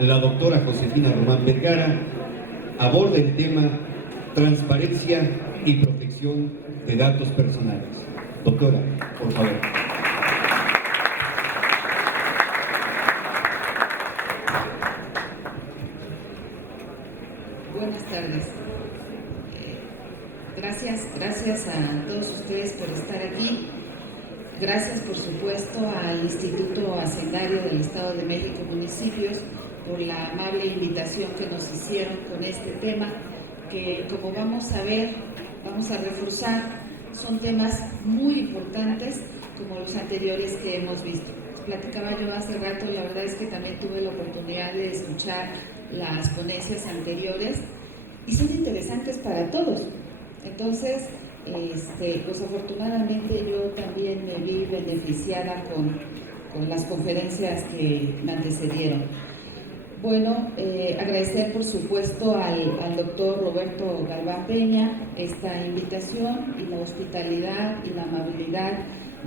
la doctora Josefina Román Vergara, aborda el tema transparencia y protección de datos personales. Doctora, por favor. Buenas tardes. Gracias a todos ustedes por estar aquí. Gracias, por supuesto, al Instituto Hacendario del Estado de México Municipios por la amable invitación que nos hicieron con este tema, que como vamos a ver, vamos a reforzar, son temas muy importantes como los anteriores que hemos visto. Platicaba yo hace rato, la verdad es que también tuve la oportunidad de escuchar las ponencias anteriores y son interesantes para todos. Entonces, pues afortunadamente yo también me vi beneficiada con las conferencias que me antecedieron. Bueno, agradecer por supuesto al doctor Roberto Galván Peña esta invitación y la hospitalidad y la amabilidad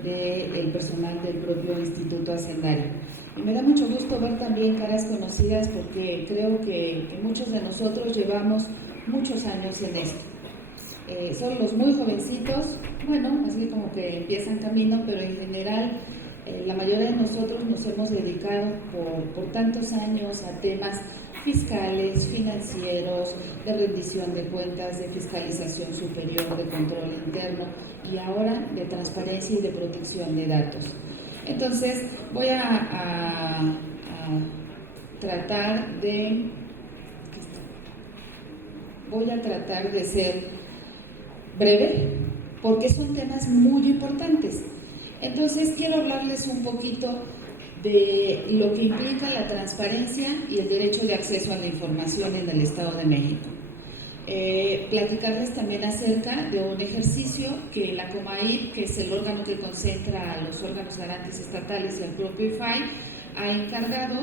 del personal del propio Instituto Hacendario. Y me da mucho gusto ver también caras conocidas porque creo que muchos de nosotros llevamos muchos años en esto. Son los muy jovencitos, bueno, así como que empiezan camino, pero en general la mayoría de nosotros nos hemos dedicado por tantos años a temas fiscales, financieros, de rendición de cuentas, de fiscalización superior, de control interno y ahora de transparencia y de protección de datos. Entonces voy a tratar de ser breve, porque son temas muy importantes. Entonces quiero hablarles un poquito de lo que implica la transparencia y el derecho de acceso a la información en el Estado de México. Platicarles también acerca de un ejercicio que la Comaid, que es el órgano que concentra a los órganos garantes estatales y al propio IFAI, ha encargado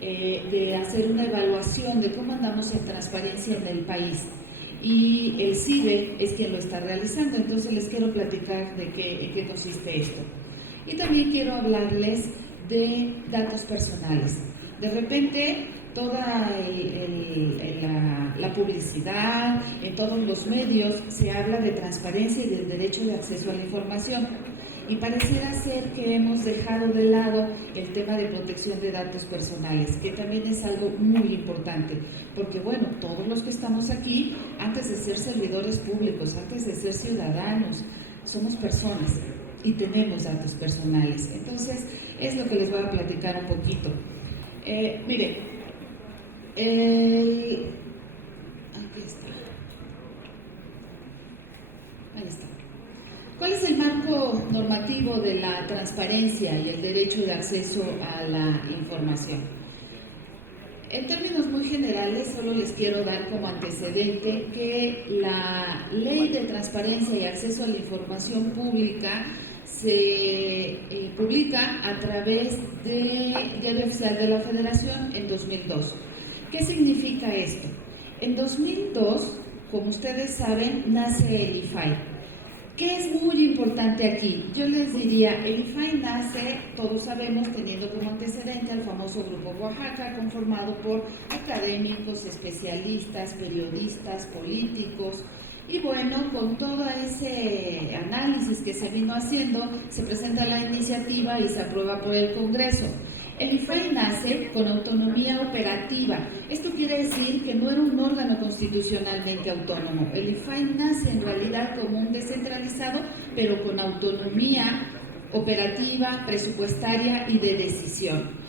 de hacer una evaluación de cómo andamos en transparencia en el país. Y el CIDE es quien lo está realizando, entonces les quiero platicar de en qué consiste esto. Y también quiero hablarles de datos personales. De repente, toda la publicidad, en todos los medios, se habla de transparencia y del derecho de acceso a la información. Y pareciera ser que hemos dejado de lado el tema de protección de datos personales, que también es algo muy importante, porque bueno, todos los que estamos aquí, antes de ser servidores públicos, antes de ser ciudadanos, somos personas y tenemos datos personales. Entonces, es lo que les voy a platicar un poquito. Miren, aquí está. Ahí está. ¿Cuál es el marco normativo de la transparencia y el derecho de acceso a la información? En términos muy generales, solo les quiero dar como antecedente que la Ley de Transparencia y Acceso a la Información Pública se publica a través del Diario Oficial de la Federación en 2002. ¿Qué significa esto? En 2002, como ustedes saben, nace el IFAI. ¿Qué es muy importante aquí? Yo les diría, el IFAI nace, todos sabemos, teniendo como antecedente al famoso Grupo Oaxaca, conformado por académicos, especialistas, periodistas, políticos, y bueno, con todo ese análisis que se vino haciendo, se presenta la iniciativa y se aprueba por el Congreso. El IFAI nace con autonomía operativa. Esto quiere decir que no era un órgano constitucionalmente autónomo. El IFAI nace en realidad como un descentralizado, pero con autonomía operativa, presupuestaria y de decisión.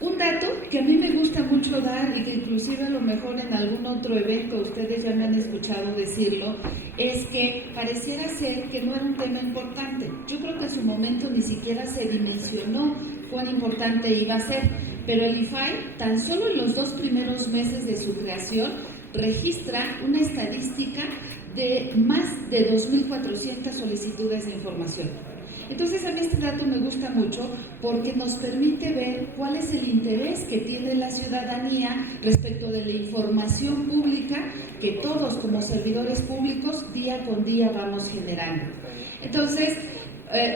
Un dato que a mí me gusta mucho dar y que inclusive a lo mejor en algún otro evento ustedes ya me han escuchado decirlo, es que pareciera ser que no era un tema importante. Yo creo que en su momento ni siquiera se dimensionó cuán importante iba a ser, pero el IFAI, tan solo en los 2 primeros meses de su creación, registra una estadística de más de 2.400 solicitudes de información. Entonces a mí este dato me gusta mucho porque nos permite ver cuál es el interés que tiene la ciudadanía respecto de la información pública que todos como servidores públicos día con día vamos generando. Entonces,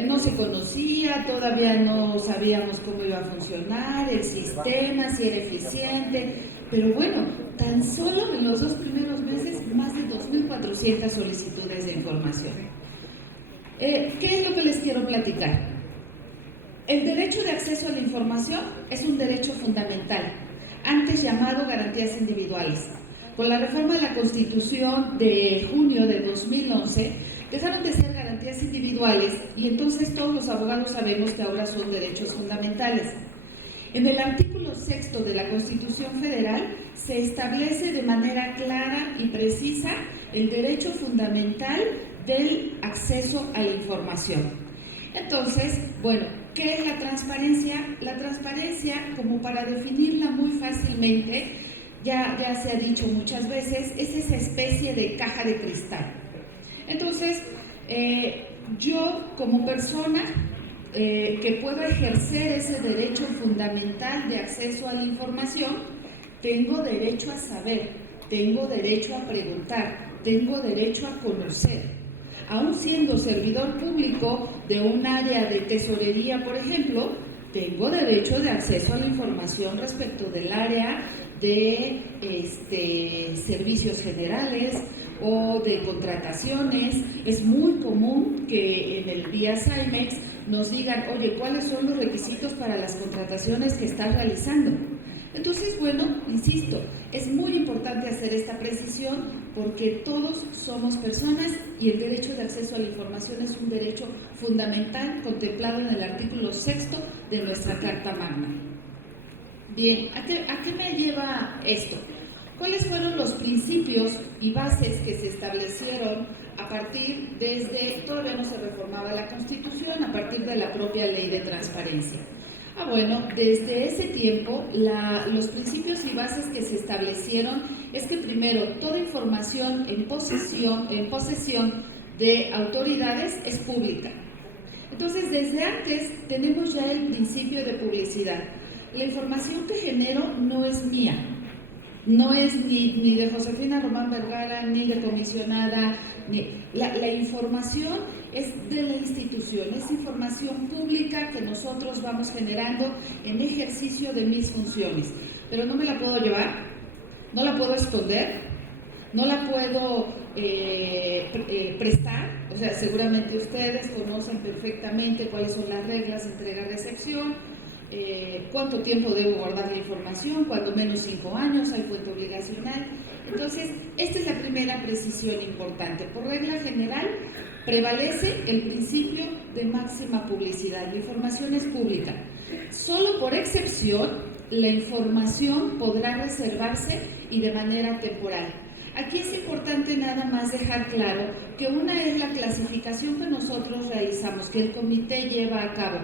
No se conocía, todavía no sabíamos cómo iba a funcionar el sistema, si era eficiente, pero bueno, tan solo en los 2 primeros meses más de 2.400 solicitudes de información. ¿Qué es lo que les quiero platicar? El derecho de acceso a la información es un derecho fundamental, antes llamado garantías individuales. Con la reforma de la Constitución de junio de 2011, dejaron de ser garantías individuales y entonces todos los abogados sabemos que ahora son derechos fundamentales. En el artículo 6 de la Constitución Federal se establece de manera clara y precisa el derecho fundamental del acceso a la información. Entonces, bueno, ¿qué es la transparencia? La transparencia, como para definirla muy fácilmente, ya se ha dicho muchas veces, es esa especie de caja de cristal. Entonces, yo como persona que puedo ejercer ese derecho fundamental de acceso a la información, tengo derecho a saber, tengo derecho a preguntar, tengo derecho a conocer. Aún siendo servidor público de un área de tesorería, por ejemplo, tengo derecho de acceso a la información respecto del área de servicios generales o de contrataciones. Es muy común que en el vía SAIMEX nos digan, oye, ¿cuáles son los requisitos para las contrataciones que estás realizando? Entonces, bueno, insisto, es muy importante hacer esta precisión porque todos somos personas y el derecho de acceso a la información es un derecho fundamental contemplado en el artículo 6 de nuestra Carta Magna. Bien, ¿a qué me lleva esto? ¿Cuáles fueron los principios y bases que se establecieron a partir todavía no se reformaba la Constitución, a partir de la propia Ley de Transparencia? Bueno, desde ese tiempo los principios y bases que se establecieron es que primero, toda información en posesión de autoridades es pública. Entonces, desde antes tenemos ya el principio de publicidad. La información que genero no es mía, no es ni de Josefina Román Vergara, ni de comisionada, la información es de la institución, es información pública que nosotros vamos generando en ejercicio de mis funciones, pero no me la puedo llevar, no la puedo esconder, no la puedo prestar. O sea, seguramente ustedes conocen perfectamente cuáles son las reglas de entrega-recepción, cuánto tiempo debo guardar la información, cuando menos 5 años, hay fuente obligacional. Entonces, esta es la primera precisión importante. Por regla general, prevalece el principio de máxima publicidad. La información es pública. Solo por excepción, la información podrá reservarse y de manera temporal. Aquí es importante nada más dejar claro que una es la clasificación que nosotros realizamos, que el comité lleva a cabo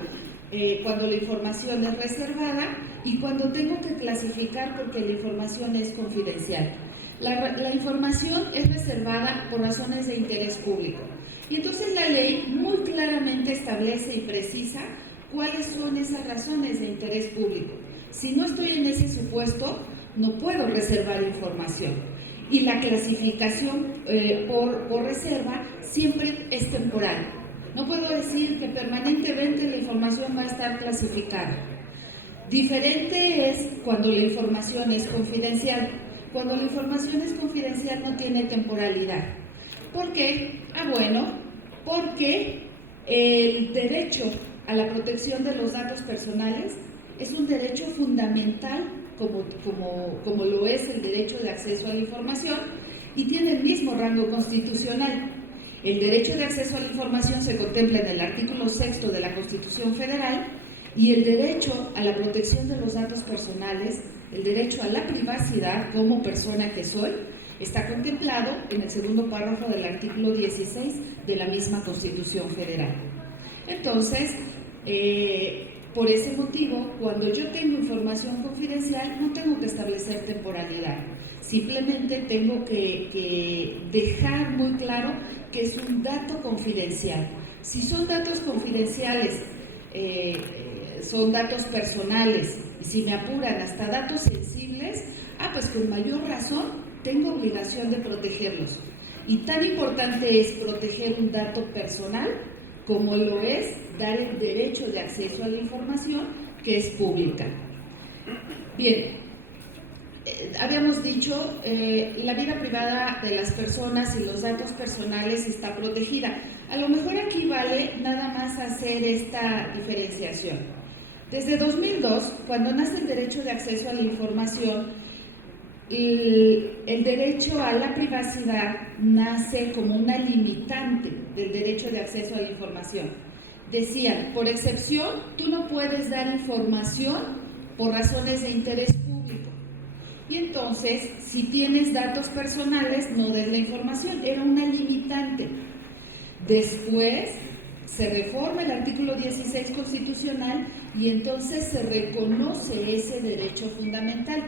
cuando la información es reservada y cuando tengo que clasificar porque la información es confidencial. La información es reservada por razones de interés público. Y entonces la ley muy claramente establece y precisa cuáles son esas razones de interés público. Si no estoy en ese supuesto, no puedo reservar información. Y la clasificación por reserva siempre es temporal. No puedo decir que permanentemente la información va a estar clasificada. Diferente es cuando la información es confidencial. Cuando la información es confidencial no tiene temporalidad. ¿Por qué? Bueno, porque el derecho a la protección de los datos personales es un derecho fundamental como lo es el derecho de acceso a la información y tiene el mismo rango constitucional. El derecho de acceso a la información se contempla en el artículo 6 de la Constitución Federal y el derecho a la protección de los datos personales, el derecho a la privacidad como persona que soy, está contemplado en el segundo párrafo del artículo 16 de la misma Constitución Federal. Entonces, por ese motivo, cuando yo tengo información confidencial, no tengo que establecer temporalidad. Simplemente tengo que dejar muy claro que es un dato confidencial. Si son datos confidenciales, son datos personales, y si me apuran hasta datos sensibles, pues con mayor razón tengo obligación de protegerlos. Y tan importante es proteger un dato personal como lo es dar el derecho de acceso a la información que es pública. Bien, habíamos dicho, la vida privada de las personas y los datos personales está protegida. A lo mejor aquí vale nada más hacer esta diferenciación. Desde 2002, cuando nace el derecho de acceso a la información, el derecho a la privacidad nace como una limitante del derecho de acceso a la información. Decían, por excepción, tú no puedes dar información por razones de interés público. Y entonces, si tienes datos personales, no des la información. Era una limitante. Después se reforma el artículo 16 constitucional y entonces se reconoce ese derecho fundamental.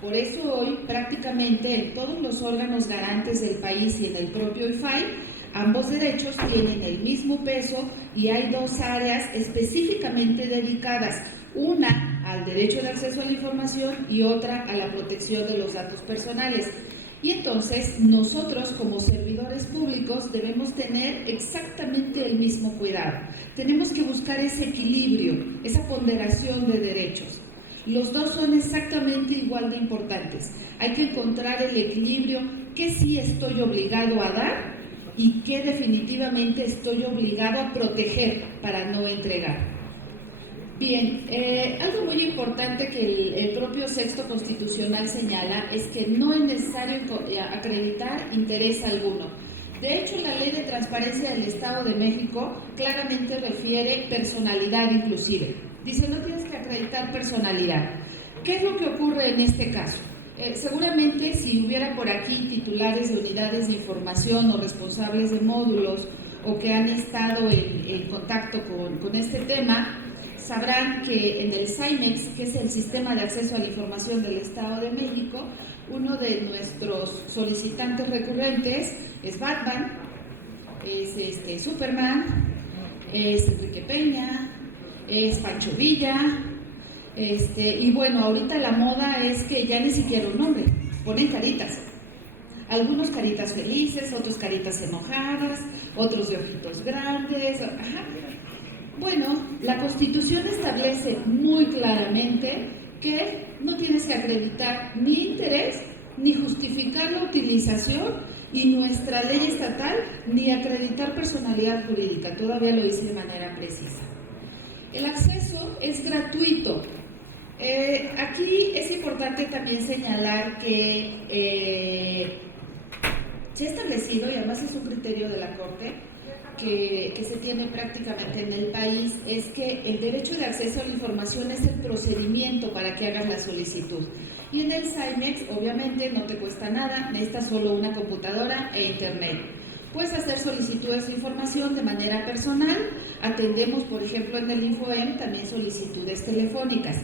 Por eso hoy prácticamente en todos los órganos garantes del país y en el propio IFAI, ambos derechos tienen el mismo peso y hay dos áreas específicamente dedicadas, una al derecho de acceso a la información y otra a la protección de los datos personales. Y entonces nosotros como servidores públicos debemos tener exactamente el mismo cuidado. Tenemos que buscar ese equilibrio, esa ponderación de derechos. Los dos son exactamente igual de importantes. Hay que encontrar el equilibrio que sí estoy obligado a dar y que definitivamente estoy obligado a proteger para no entregar. Bien, algo muy importante que el propio texto constitucional señala es que no es necesario acreditar interés alguno. De hecho, la Ley de Transparencia del Estado de México claramente refiere personalidad inclusive. Dice, no tienes que acreditar personalidad. ¿Qué es lo que ocurre en este caso? Seguramente si hubiera por aquí titulares de unidades de información o responsables de módulos o que han estado en contacto con este tema, sabrán que en el SAIMEX, que es el Sistema de Acceso a la Información del Estado de México, uno de nuestros solicitantes recurrentes es Batman, es Superman, es Enrique Peña, es Pancho Villa, y bueno, ahorita la moda es que ya ni siquiera un nombre, ponen caritas. Algunos caritas felices, otros caritas enojadas, otros de ojitos grandes. Ajá. Bueno, la Constitución establece muy claramente que no tienes que acreditar ni interés, ni justificar la utilización, y nuestra ley estatal ni acreditar personalidad jurídica, todavía lo dice de manera precisa. El acceso es gratuito. Aquí es importante también señalar que se ha establecido, y además es un criterio de la Corte, que se tiene prácticamente en el país, es que el derecho de acceso a la información es el procedimiento para que hagas la solicitud. Y en el SAIMEX, obviamente, no te cuesta nada, necesitas solo una computadora e internet. Puedes hacer solicitudes de información de manera personal, atendemos, por ejemplo, en el InfoEM también solicitudes telefónicas.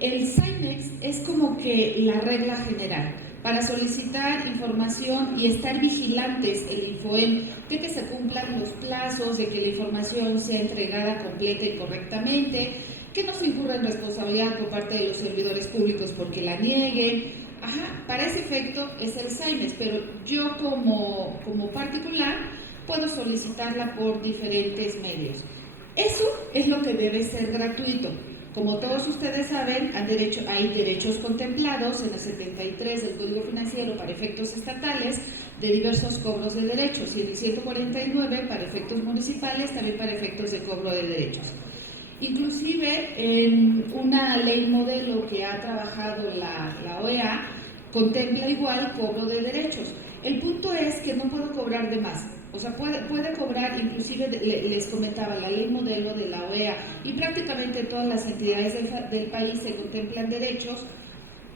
El SAIMEX es como que la regla general para solicitar información y estar vigilantes el InfoEM de que se cumplan los plazos, de que la información sea entregada completa y correctamente, que no se incurra en responsabilidad por parte de los servidores públicos porque la nieguen. Ajá, para ese efecto es el SAIMEX, pero yo como particular puedo solicitarla por diferentes medios. Eso es lo que debe ser gratuito. Como todos ustedes saben, hay derechos contemplados en el 73 del Código Financiero para efectos estatales de diversos cobros de derechos y en el 149 para efectos municipales, también para efectos de cobro de derechos. Inclusive en una ley modelo que ha trabajado la OEA, contempla igual cobro de derechos. El punto es que no puedo cobrar de más. O sea, puede cobrar, inclusive les comentaba, la ley modelo de la OEA y prácticamente todas las entidades del país se contemplan derechos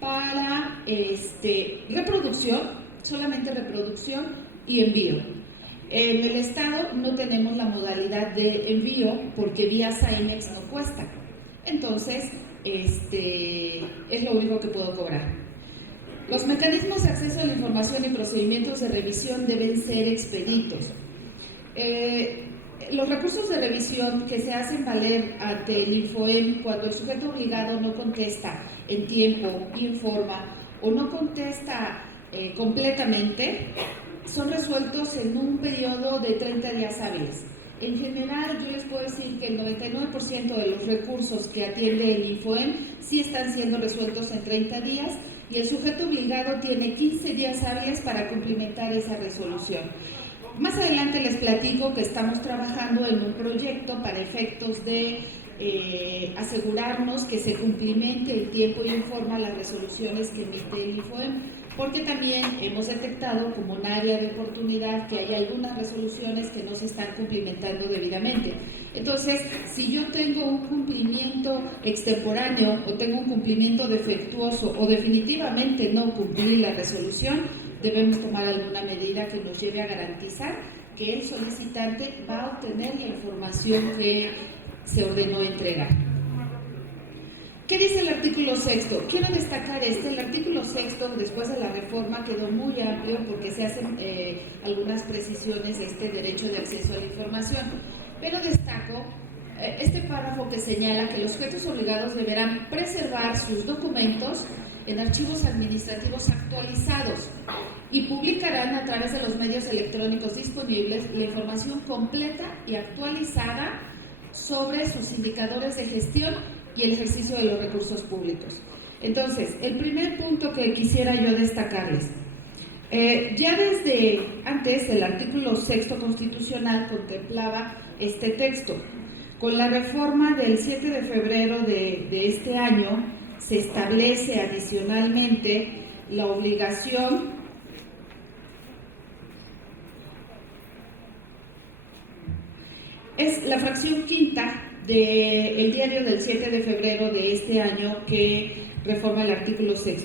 para reproducción, solamente reproducción y envío. En el Estado no tenemos la modalidad de envío porque vía SAIMEX no cuesta. Entonces, es lo único que puedo cobrar. Los mecanismos de acceso a la información y procedimientos de revisión deben ser expeditos. Los recursos de revisión que se hacen valer ante el InfoEM cuando el sujeto obligado no contesta en tiempo y en forma o no contesta completamente son resueltos en un periodo de 30 días hábiles. En general, yo les puedo decir que el 99% de los recursos que atiende el INFOEM sí están siendo resueltos en 30 días y el sujeto obligado tiene 15 días hábiles para cumplimentar esa resolución. Más adelante les platico que estamos trabajando en un proyecto para efectos de asegurarnos que se cumplimente el tiempo y en forma las resoluciones que emite el INFOEM, porque también hemos detectado como un área de oportunidad que hay algunas resoluciones que no se están cumplimentando debidamente. Entonces, si yo tengo un cumplimiento extemporáneo o tengo un cumplimiento defectuoso o definitivamente no cumplí la resolución, debemos tomar alguna medida que nos lleve a garantizar que el solicitante va a obtener la información que se ordenó entregar. ¿Qué dice el artículo 6? Quiero destacar el artículo 6, después de la reforma, quedó muy amplio porque se hacen algunas precisiones de este derecho de acceso a la información, pero destaco este párrafo que señala que los sujetos obligados deberán preservar sus documentos en archivos administrativos actualizados y publicarán a través de los medios electrónicos disponibles la información completa y actualizada sobre sus indicadores de gestión y el ejercicio de los recursos públicos. Entonces, el primer punto que quisiera yo destacarles, ya desde antes el artículo 6 constitucional contemplaba este texto. Con la reforma del 7 de febrero de este año se establece adicionalmente la obligación es la fracción quinta del diario del 7 de febrero de este año que reforma el artículo 6.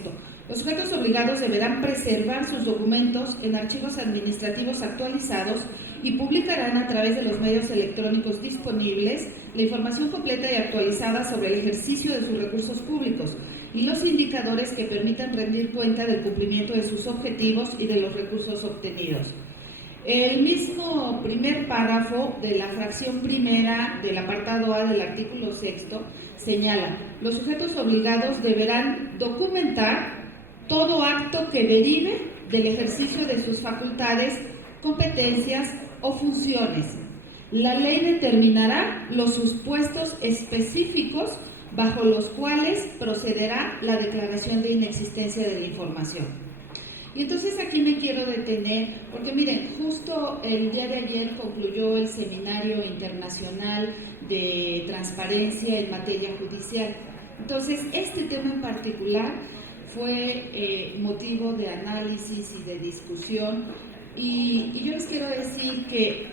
Los sujetos obligados deberán preservar sus documentos en archivos administrativos actualizados y publicarán a través de los medios electrónicos disponibles la información completa y actualizada sobre el ejercicio de sus recursos públicos y los indicadores que permitan rendir cuenta del cumplimiento de sus objetivos y de los recursos obtenidos. El mismo primer párrafo de la fracción primera del apartado A del artículo 6 señala: los sujetos obligados deberán documentar todo acto que derive del ejercicio de sus facultades, competencias o funciones. La ley determinará los supuestos específicos bajo los cuales procederá la declaración de inexistencia de la información. Y entonces aquí me quiero detener, porque miren, justo el día de ayer concluyó el Seminario Internacional de Transparencia en Materia Judicial. Entonces, este tema en particular fue motivo de análisis y de discusión, y yo les quiero decir que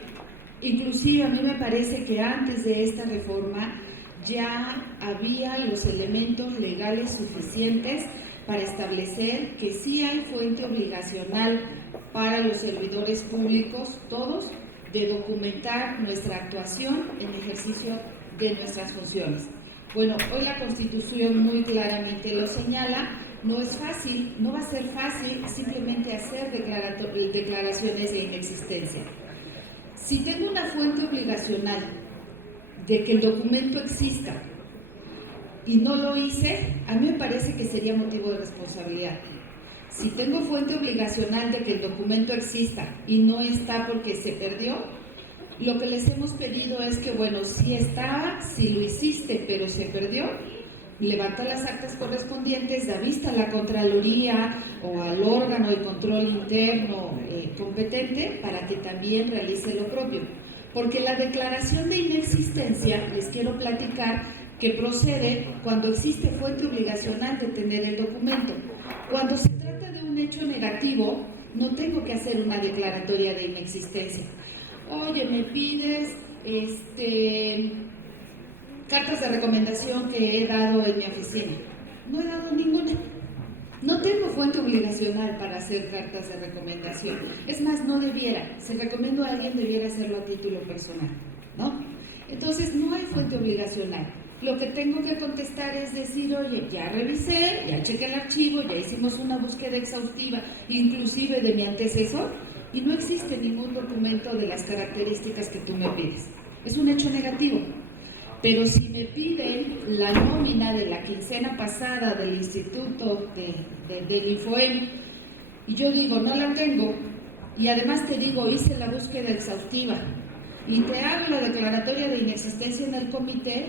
inclusive a mí me parece que antes de esta reforma ya había los elementos legales suficientes para establecer que sí hay fuente obligacional para los servidores públicos, todos, de documentar nuestra actuación en ejercicio de nuestras funciones. Bueno, hoy la Constitución muy claramente lo señala, no es fácil, no va a ser fácil simplemente hacer declaraciones de inexistencia. Si tengo una fuente obligacional de que el documento exista y no lo hice, a mí me parece que sería motivo de responsabilidad. Si tengo fuente obligacional de que el documento exista y no está porque se perdió, lo que les hemos pedido es que, bueno, si estaba, si lo hiciste pero se perdió, levanta las actas correspondientes, da vista a la Contraloría o al órgano de control interno competente para que también realice lo propio. Porque la declaración de inexistencia, les quiero platicar, que procede cuando existe fuente obligacional de tener el documento. Cuando se trata de un hecho negativo, no tengo que hacer una declaratoria de inexistencia. Oye, me pides cartas de recomendación que he dado en mi oficina. No he dado ninguna. No tengo fuente obligacional para hacer cartas de recomendación. Es más, no debiera. Si recomiendo a alguien, debiera hacerlo a título personal, ¿no? Entonces, no hay fuente obligacional. Lo que tengo que contestar es decir, oye, ya revisé, ya chequé el archivo, ya hicimos una búsqueda exhaustiva, inclusive de mi antecesor, y no existe ningún documento de las características que tú me pides. Es un hecho negativo. Pero si me piden la nómina de la quincena pasada del instituto del INFOEM, y yo digo, no la tengo, y además te digo, hice la búsqueda exhaustiva, y te hago la declaratoria de inexistencia en el comité,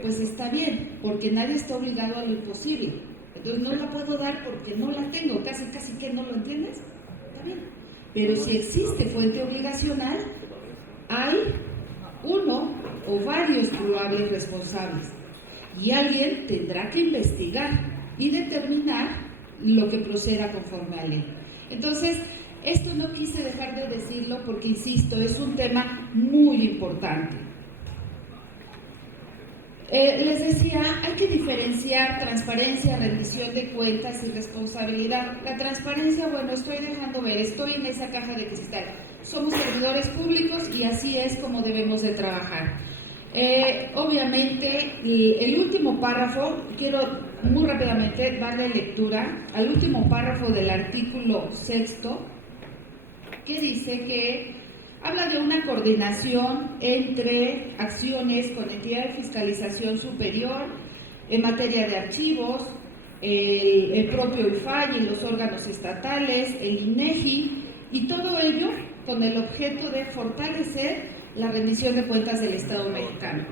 pues está bien, porque nadie está obligado a lo imposible. Entonces no la puedo dar porque no la tengo, casi que no lo entiendes, está bien. Pero si existe fuente obligacional, hay uno o varios probables responsables y alguien tendrá que investigar y determinar lo que proceda conforme a ley. Entonces, esto no quise dejar de decirlo porque, insisto, es un tema muy importante. Les decía, hay que diferenciar transparencia, rendición de cuentas y responsabilidad. La transparencia, bueno, estoy dejando ver, estoy en esa caja de cristal. Somos servidores públicos y así es como debemos de trabajar. Obviamente, el último párrafo, quiero muy rápidamente darle lectura al último párrafo del artículo 6, que dice que habla de una coordinación entre acciones con entidad de fiscalización superior en materia de archivos, el propio IFAI y los órganos estatales, el INEGI, y todo ello con el objeto de fortalecer la rendición de cuentas del Estado mexicano.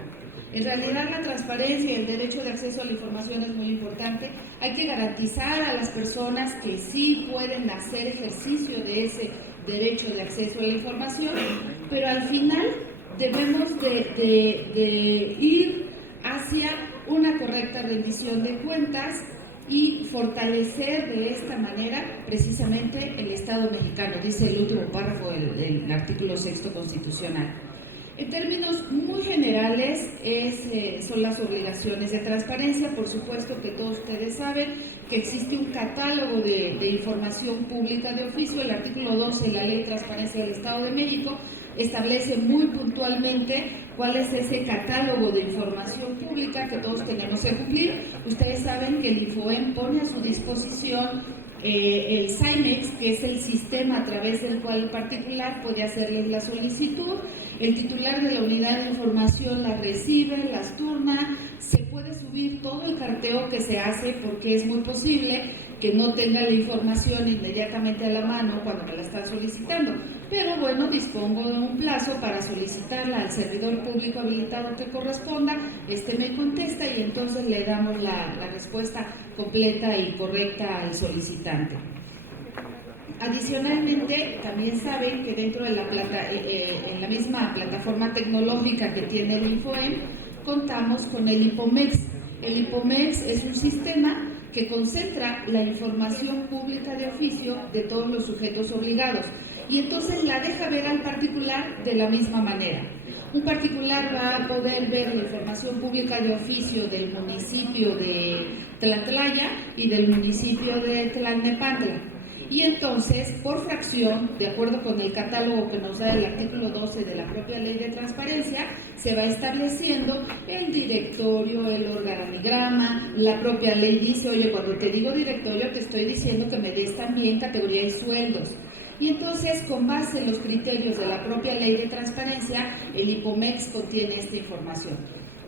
En realidad, la transparencia y el derecho de acceso a la información es muy importante. Hay que garantizar a las personas que sí pueden hacer ejercicio de ese derecho de acceso a la información, pero al final debemos de ir hacia una correcta rendición de cuentas y fortalecer de esta manera precisamente el Estado mexicano, dice el último párrafo del artículo 6 constitucional. En términos muy generales, son las obligaciones de transparencia. Por supuesto que todos ustedes saben que existe un catálogo de información pública de oficio. El artículo 12 de la Ley de Transparencia del Estado de México establece muy puntualmente cuál es ese catálogo de información pública que todos tenemos que cumplir. Ustedes saben que el INFOEM pone a su disposición el SAIMEX, que es el sistema a través del cual el particular puede hacerles la solicitud. El titular de la unidad de información la recibe, las turna, se puede subir todo el carteo que se hace porque es muy posible que no tenga la información inmediatamente a la mano cuando me la están solicitando. Pero bueno, dispongo de un plazo para solicitarla al servidor público habilitado que corresponda, me contesta y entonces le damos la respuesta completa y correcta al solicitante. Adicionalmente, también saben que dentro de en la misma plataforma tecnológica que tiene el INFOEM, contamos con el IPOMEX. El IPOMEX es un sistema que concentra la información pública de oficio de todos los sujetos obligados y entonces la deja ver al particular de la misma manera. Un particular va a poder ver la información pública de oficio del municipio de Tlatlaya y del municipio de Tlalnepantla. Y entonces, por fracción, de acuerdo con el catálogo que nos da el artículo 12 de la propia Ley de Transparencia, se va estableciendo el directorio, el organigrama. La propia ley dice, oye, cuando te digo directorio te estoy diciendo que me des también categoría y sueldos. Y entonces, con base en los criterios de la propia Ley de Transparencia, el IPOMEX contiene esta información.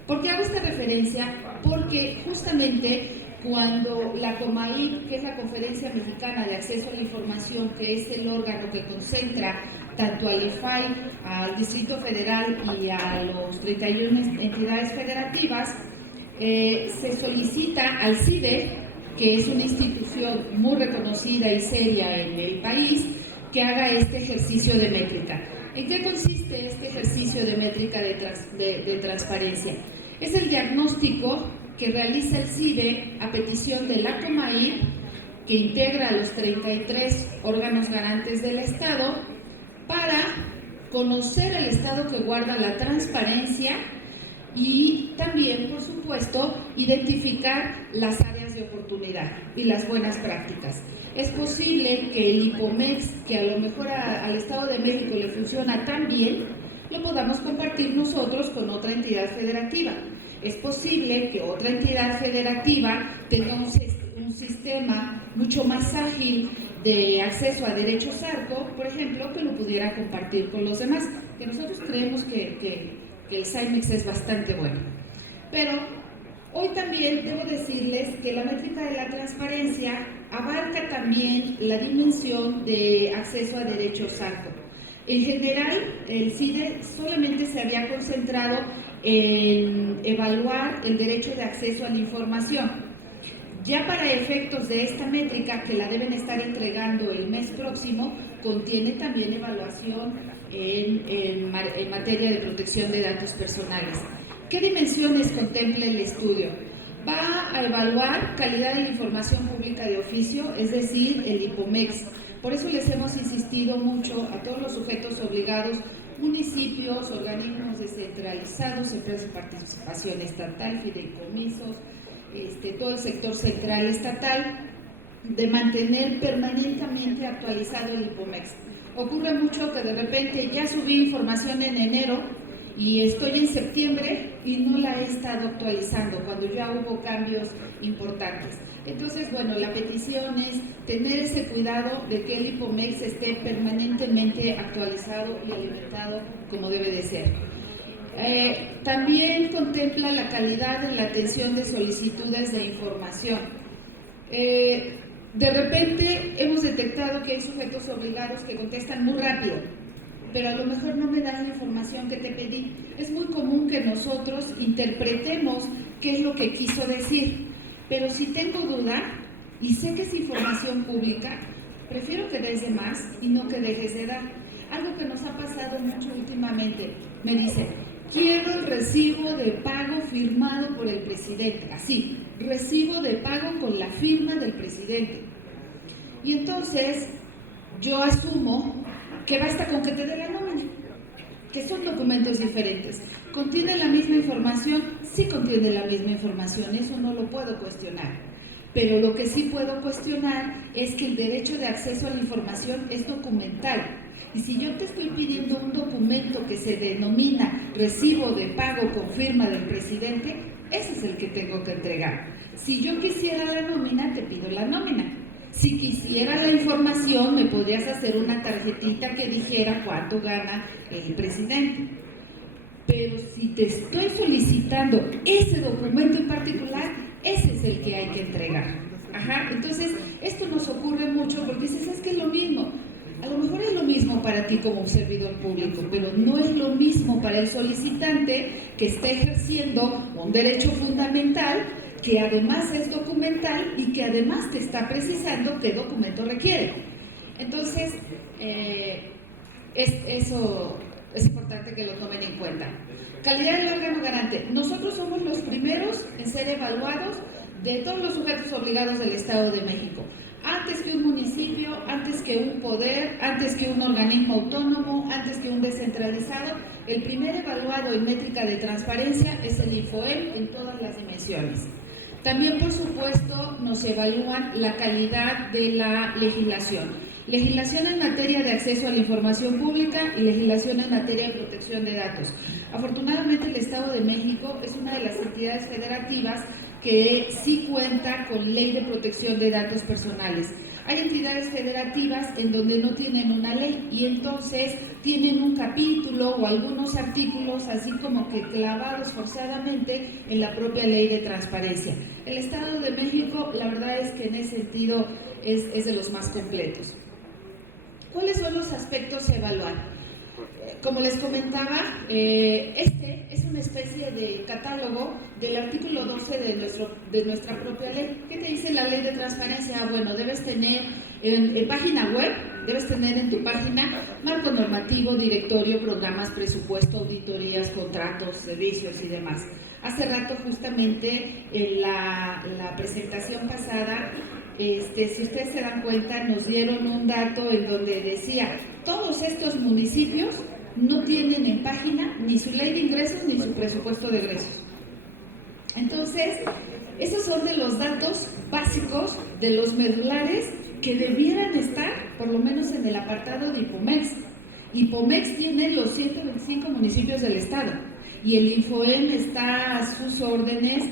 ¿Por qué hago esta referencia? Porque justamente cuando la COMAIC, que es la Conferencia Mexicana de Acceso a la Información, que es el órgano que concentra tanto al IFAI, al Distrito Federal y a los 31 entidades federativas, se solicita al CIDE, que es una institución muy reconocida y seria en el país, que haga este ejercicio de métrica. ¿En qué consiste este ejercicio de métrica de transparencia? Es el diagnóstico que realiza el CIDE a petición de la COMAIC, que integra a los 33 órganos garantes del Estado, para conocer el estado que guarda la transparencia y también, por supuesto, identificar las áreas de oportunidad y las buenas prácticas. Es posible que el IPOMEX, que a lo mejor al Estado de México le funciona tan bien, lo podamos compartir nosotros con otra entidad federativa. Es posible que otra entidad federativa tenga un sistema mucho más ágil de acceso a derechos ARCO, por ejemplo, que lo pudiera compartir con los demás, que nosotros creemos que el SAIMEX es bastante bueno. Pero hoy también debo decirles que la métrica de la transparencia abarca también la dimensión de acceso a derechos ARCO. En general, el CIDE solamente se había concentrado en evaluar el derecho de acceso a la información. Ya para efectos de esta métrica, que la deben estar entregando el mes próximo, contiene también evaluación en materia de protección de datos personales. ¿Qué dimensiones contempla el estudio? Va a evaluar calidad de la información pública de oficio, es decir, el IPOMEX. Por eso les hemos insistido mucho a todos los sujetos obligados, municipios, organismos descentralizados, empresas de participación estatal, fideicomisos, todo el sector central estatal, de mantener permanentemente actualizado el IPOMEX. Ocurre mucho que de repente ya subí información en enero y estoy en septiembre y no la he estado actualizando cuando ya hubo cambios importantes. Entonces, bueno, la petición es tener ese cuidado de que el IPOMEX esté permanentemente actualizado y alimentado como debe de ser. También contempla la calidad en la atención de solicitudes de información. De repente hemos detectado que hay sujetos obligados que contestan muy rápido, pero a lo mejor no me das la información que te pedí. Es muy común que nosotros interpretemos qué es lo que quiso decir, pero si tengo duda y sé que es información pública, prefiero que des de más y no que dejes de dar. Algo que nos ha pasado mucho últimamente, me dice, quiero el recibo de pago firmado por el presidente, así, recibo de pago con la firma del presidente. Y entonces yo asumo que basta con que te dé la nómina, que son documentos diferentes. ¿Contiene la misma información? Sí contiene la misma información, eso no lo puedo cuestionar. Pero lo que sí puedo cuestionar es que el derecho de acceso a la información es documental. Y si yo te estoy pidiendo un documento que se denomina recibo de pago con firma del presidente, ese es el que tengo que entregar. Si yo quisiera la nómina, te pido la nómina. Si quisiera la información, me podrías hacer una tarjetita que dijera cuánto gana el presidente. Pero si te estoy solicitando ese documento en particular, ese es el que hay que entregar. Ajá. Entonces, esto nos ocurre mucho porque dices, es que es lo mismo. A lo mejor es lo mismo para ti como servidor público, pero no es lo mismo para el solicitante que está ejerciendo un derecho fundamental, que además es documental y que además te está precisando qué documento requiere. Entonces, eso es importante que lo tomen en cuenta. Calidad del órgano garante. Nosotros somos los primeros en ser evaluados de todos los sujetos obligados del Estado de México. Antes que un municipio, antes que un poder, antes que un organismo autónomo, antes que un descentralizado, el primer evaluado en métrica de transparencia es el INFOEM en todas las dimensiones. También, por supuesto, nos evalúan la calidad de la legislación. Legislación en materia de acceso a la información pública y legislación en materia de protección de datos. Afortunadamente, el Estado de México es una de las entidades federativas que sí cuenta con ley de protección de datos personales. Hay entidades federativas en donde no tienen una ley y entonces tienen un capítulo o algunos artículos así como que clavados forzadamente en la propia ley de transparencia. El Estado de México, la verdad es que en ese sentido es de los más completos. ¿Cuáles son los aspectos a evaluar? Como les comentaba, este es una especie de catálogo del artículo 12 de nuestra propia ley. ¿Qué te dice la ley de transparencia? Bueno, debes tener en página web, debes tener en tu página marco normativo, directorio, programas, presupuesto, auditorías, contratos, servicios y demás. Hace rato, justamente en la presentación pasada, si ustedes se dan cuenta, nos dieron un dato en donde decía, todos estos municipios no tienen en página ni su ley de ingresos ni su presupuesto de egresos. Entonces, esos son de los datos básicos, de los medulares que debieran estar, por lo menos en el apartado de IPOMEX. IPOMEX tiene los 125 municipios del estado y el INFOEM está a sus órdenes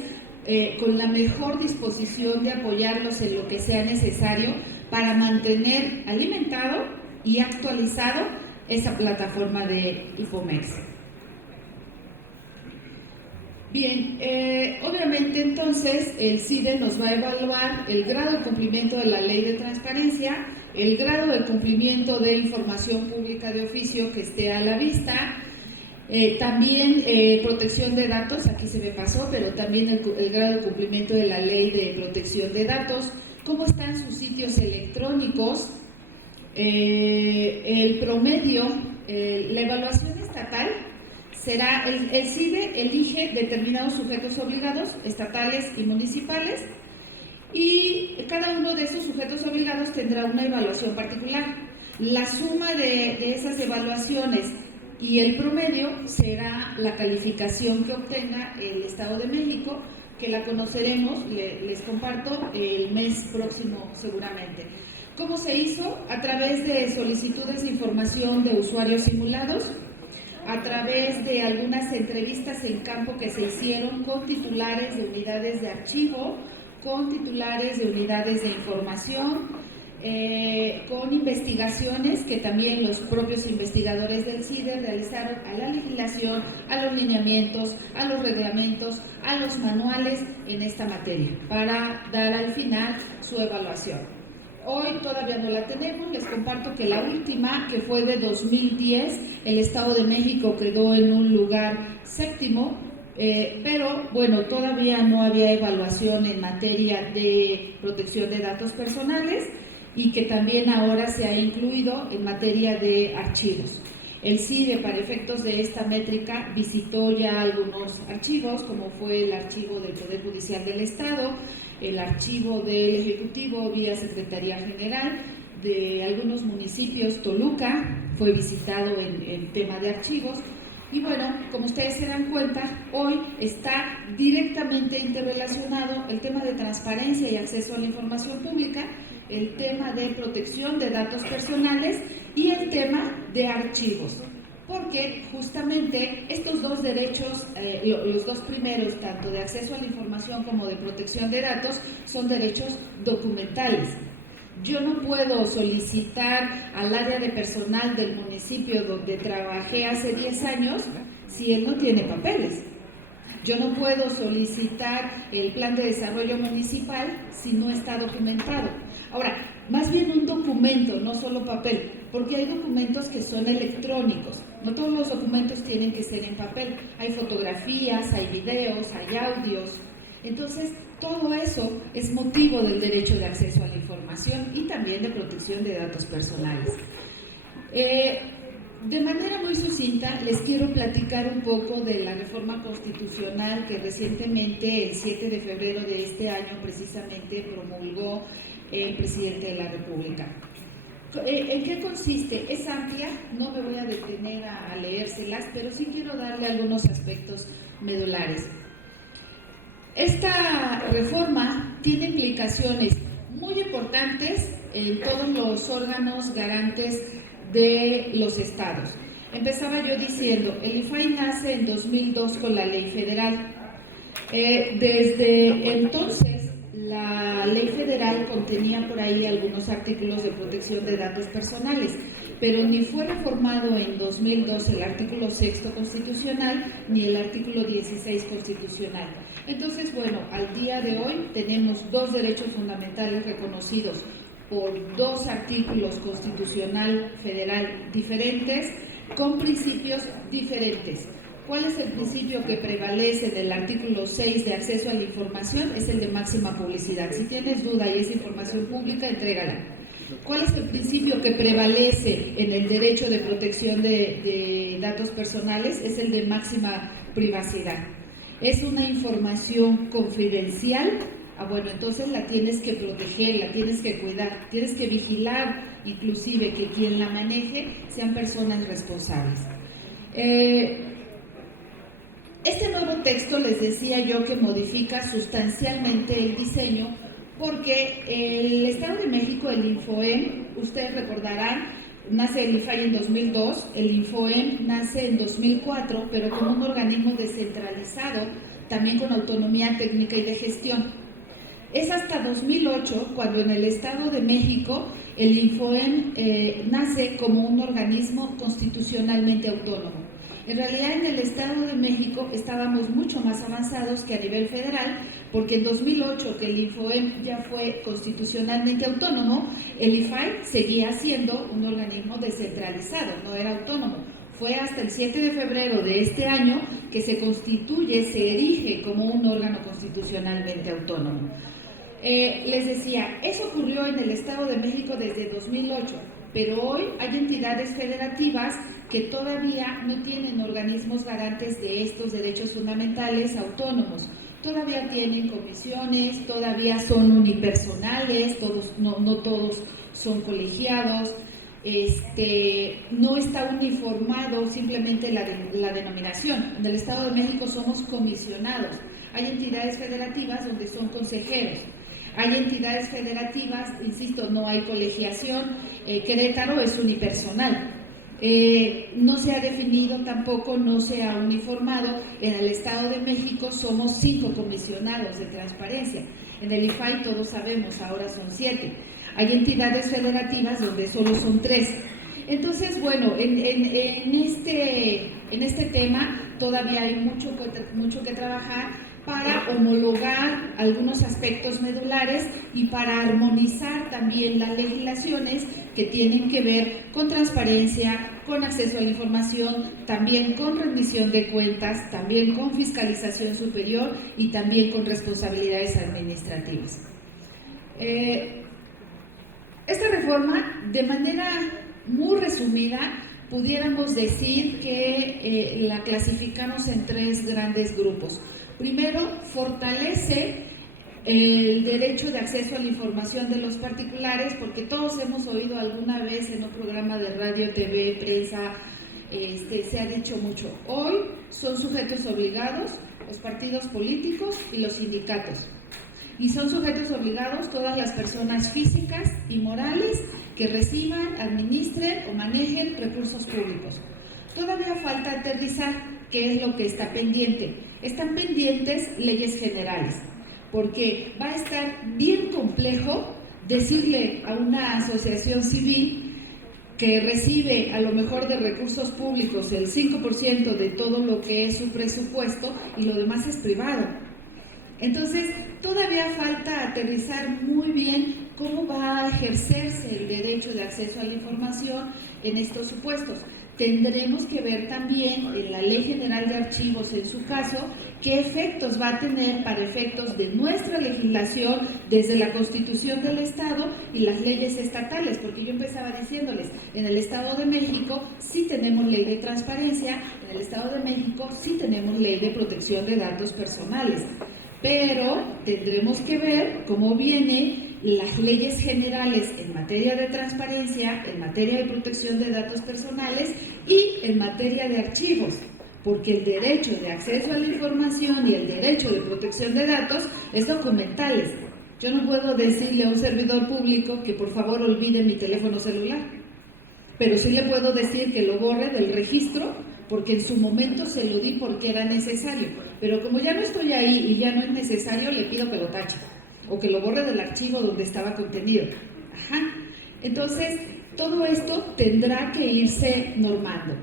con la mejor disposición de apoyarlos en lo que sea necesario para mantener alimentado y actualizado esa plataforma de IPOMEX. Bien, obviamente entonces el CIDE nos va a evaluar el grado de cumplimiento de la ley de transparencia, el grado de cumplimiento de información pública de oficio que esté a la vista, también protección de datos, aquí se me pasó, pero también el grado de cumplimiento de la ley de protección de datos, cómo están sus sitios electrónicos, el promedio, la evaluación estatal. Será, el CIDE elige determinados sujetos obligados, estatales y municipales, y cada uno de esos sujetos obligados tendrá una evaluación particular. La suma de esas evaluaciones y el promedio será la calificación que obtenga el Estado de México, que la conoceremos, les comparto, el mes próximo seguramente. ¿Cómo se hizo? A través de solicitudes de información de usuarios simulados, a través de algunas entrevistas en campo que se hicieron con titulares de unidades de archivo, con titulares de unidades de información, con investigaciones que también los propios investigadores del CIDE realizaron a la legislación, a los lineamientos, a los reglamentos, a los manuales en esta materia, para dar al final su evaluación. Hoy todavía no la tenemos, les comparto que la última, que fue de 2010, el Estado de México quedó en un lugar séptimo, pero bueno, todavía no había evaluación en materia de protección de datos personales y que también ahora se ha incluido en materia de archivos. El CIDE, para efectos de esta métrica, visitó ya algunos archivos, como fue el archivo del Poder Judicial del Estado, el archivo del Ejecutivo vía Secretaría General, de algunos municipios. Toluca fue visitado en tema de archivos. Y bueno, como ustedes se dan cuenta, hoy está directamente interrelacionado el tema de transparencia y acceso a la información pública, el tema de protección de datos personales y el tema de archivos, porque justamente estos dos derechos, los dos primeros, tanto de acceso a la información como de protección de datos, son derechos documentales. Yo no puedo solicitar al área de personal del municipio donde trabajé hace 10 años si él no tiene papeles. Yo no puedo solicitar el plan de desarrollo municipal si no está documentado. Ahora, más bien un documento, no solo papel, porque hay documentos que son electrónicos. No todos los documentos tienen que ser en papel. Hay fotografías, hay videos, hay audios. Entonces, todo eso es motivo del derecho de acceso a la información y también de protección de datos personales. De manera muy sucinta, les quiero platicar un poco de la reforma constitucional que recientemente, el 7 de febrero de este año, precisamente promulgó el presidente de la República. ¿En qué consiste? Es amplia, no me voy a detener a leérselas, pero sí quiero darle algunos aspectos medulares. Esta reforma tiene implicaciones muy importantes en todos los órganos garantes de los estados. Empezaba yo diciendo, el IFAI nace en 2002 con la ley federal. Desde entonces, la ley federal contenía por ahí algunos artículos de protección de datos personales, pero ni fue reformado en 2002 el artículo 6º constitucional ni el artículo 16 constitucional. Entonces, bueno, al día de hoy tenemos dos derechos fundamentales reconocidos por dos artículos constitucional federal diferentes, con principios diferentes. ¿Cuál es el principio que prevalece del artículo 6 de acceso a la información? Es el de máxima publicidad. Si tienes duda y es información pública, entrégala. ¿Cuál es el principio que prevalece en el derecho de protección de datos personales? Es el de máxima privacidad. Es una información confidencial. Bueno, entonces la tienes que proteger, la tienes que cuidar, tienes que vigilar, inclusive que quien la maneje sean personas responsables. Este nuevo texto, les decía yo, que modifica sustancialmente el diseño, porque el Estado de México, el Infoem, ustedes recordarán, nace el IFAI en 2002, el Infoem nace en 2004, pero como un organismo descentralizado, también con autonomía técnica y de gestión. Es hasta 2008 cuando en el Estado de México el Infoem nace como un organismo constitucionalmente autónomo. En realidad en el Estado de México estábamos mucho más avanzados que a nivel federal, porque en 2008, que el INFOEM ya fue constitucionalmente autónomo, el IFAI seguía siendo un organismo descentralizado, no era autónomo. Fue hasta el 7 de febrero de este año que se constituye, se erige como un órgano constitucionalmente autónomo. Les decía, eso ocurrió en el Estado de México desde 2008, pero hoy hay entidades federativas que todavía no tienen organismos garantes de estos derechos fundamentales autónomos. Todavía tienen comisiones, todavía son unipersonales, no todos son colegiados, no está uniformado simplemente la denominación. En el Estado de México somos comisionados. Hay entidades federativas donde son consejeros. Hay entidades federativas, insisto, no hay colegiación. Querétaro es unipersonal. No se ha definido tampoco, no se ha uniformado. En el Estado de México somos 5 comisionados de transparencia. En el IFAI todos sabemos, ahora son 7. Hay entidades federativas donde solo son 3. Entonces, bueno, en este tema todavía hay mucho que trabajar para homologar algunos aspectos medulares y para armonizar también las legislaciones que tienen que ver con transparencia, con acceso a la información, también con rendición de cuentas, también con fiscalización superior y también con responsabilidades administrativas. Esta reforma, de manera muy resumida, pudiéramos decir que la clasificamos en 3 grandes grupos. Primero, fortalece el derecho de acceso a la información de los particulares, porque todos hemos oído alguna vez en un programa de radio, TV, prensa, se ha dicho mucho. Hoy son sujetos obligados los partidos políticos y los sindicatos. Y son sujetos obligados todas las personas físicas y morales que reciban, administren o manejen recursos públicos. Todavía falta aterrizar qué es lo que está pendiente. Están pendientes leyes generales, porque va a estar bien complejo decirle a una asociación civil que recibe a lo mejor de recursos públicos el 5% de todo lo que es su presupuesto y lo demás es privado. Entonces, todavía falta aterrizar muy bien cómo va a ejercerse el derecho de acceso a la información en estos supuestos. Tendremos que ver también en la Ley General de Archivos, en su caso, qué efectos va a tener para efectos de nuestra legislación desde la Constitución del Estado y las leyes estatales, porque yo empezaba diciéndoles, en el Estado de México sí tenemos ley de transparencia, en el Estado de México sí tenemos ley de protección de datos personales, pero tendremos que ver cómo vienen las leyes generales en materia de transparencia, en materia de protección de datos personales y en materia de archivos, porque el derecho de acceso a la información y el derecho de protección de datos es documentales. Yo no puedo decirle a un servidor público que por favor olvide mi teléfono celular, pero sí le puedo decir que lo borre del registro, porque en su momento se lo di porque era necesario, pero como ya no estoy ahí y ya no es necesario, le pido que lo tache o que lo borre del archivo donde estaba contenido. Entonces, todo esto tendrá que irse normando.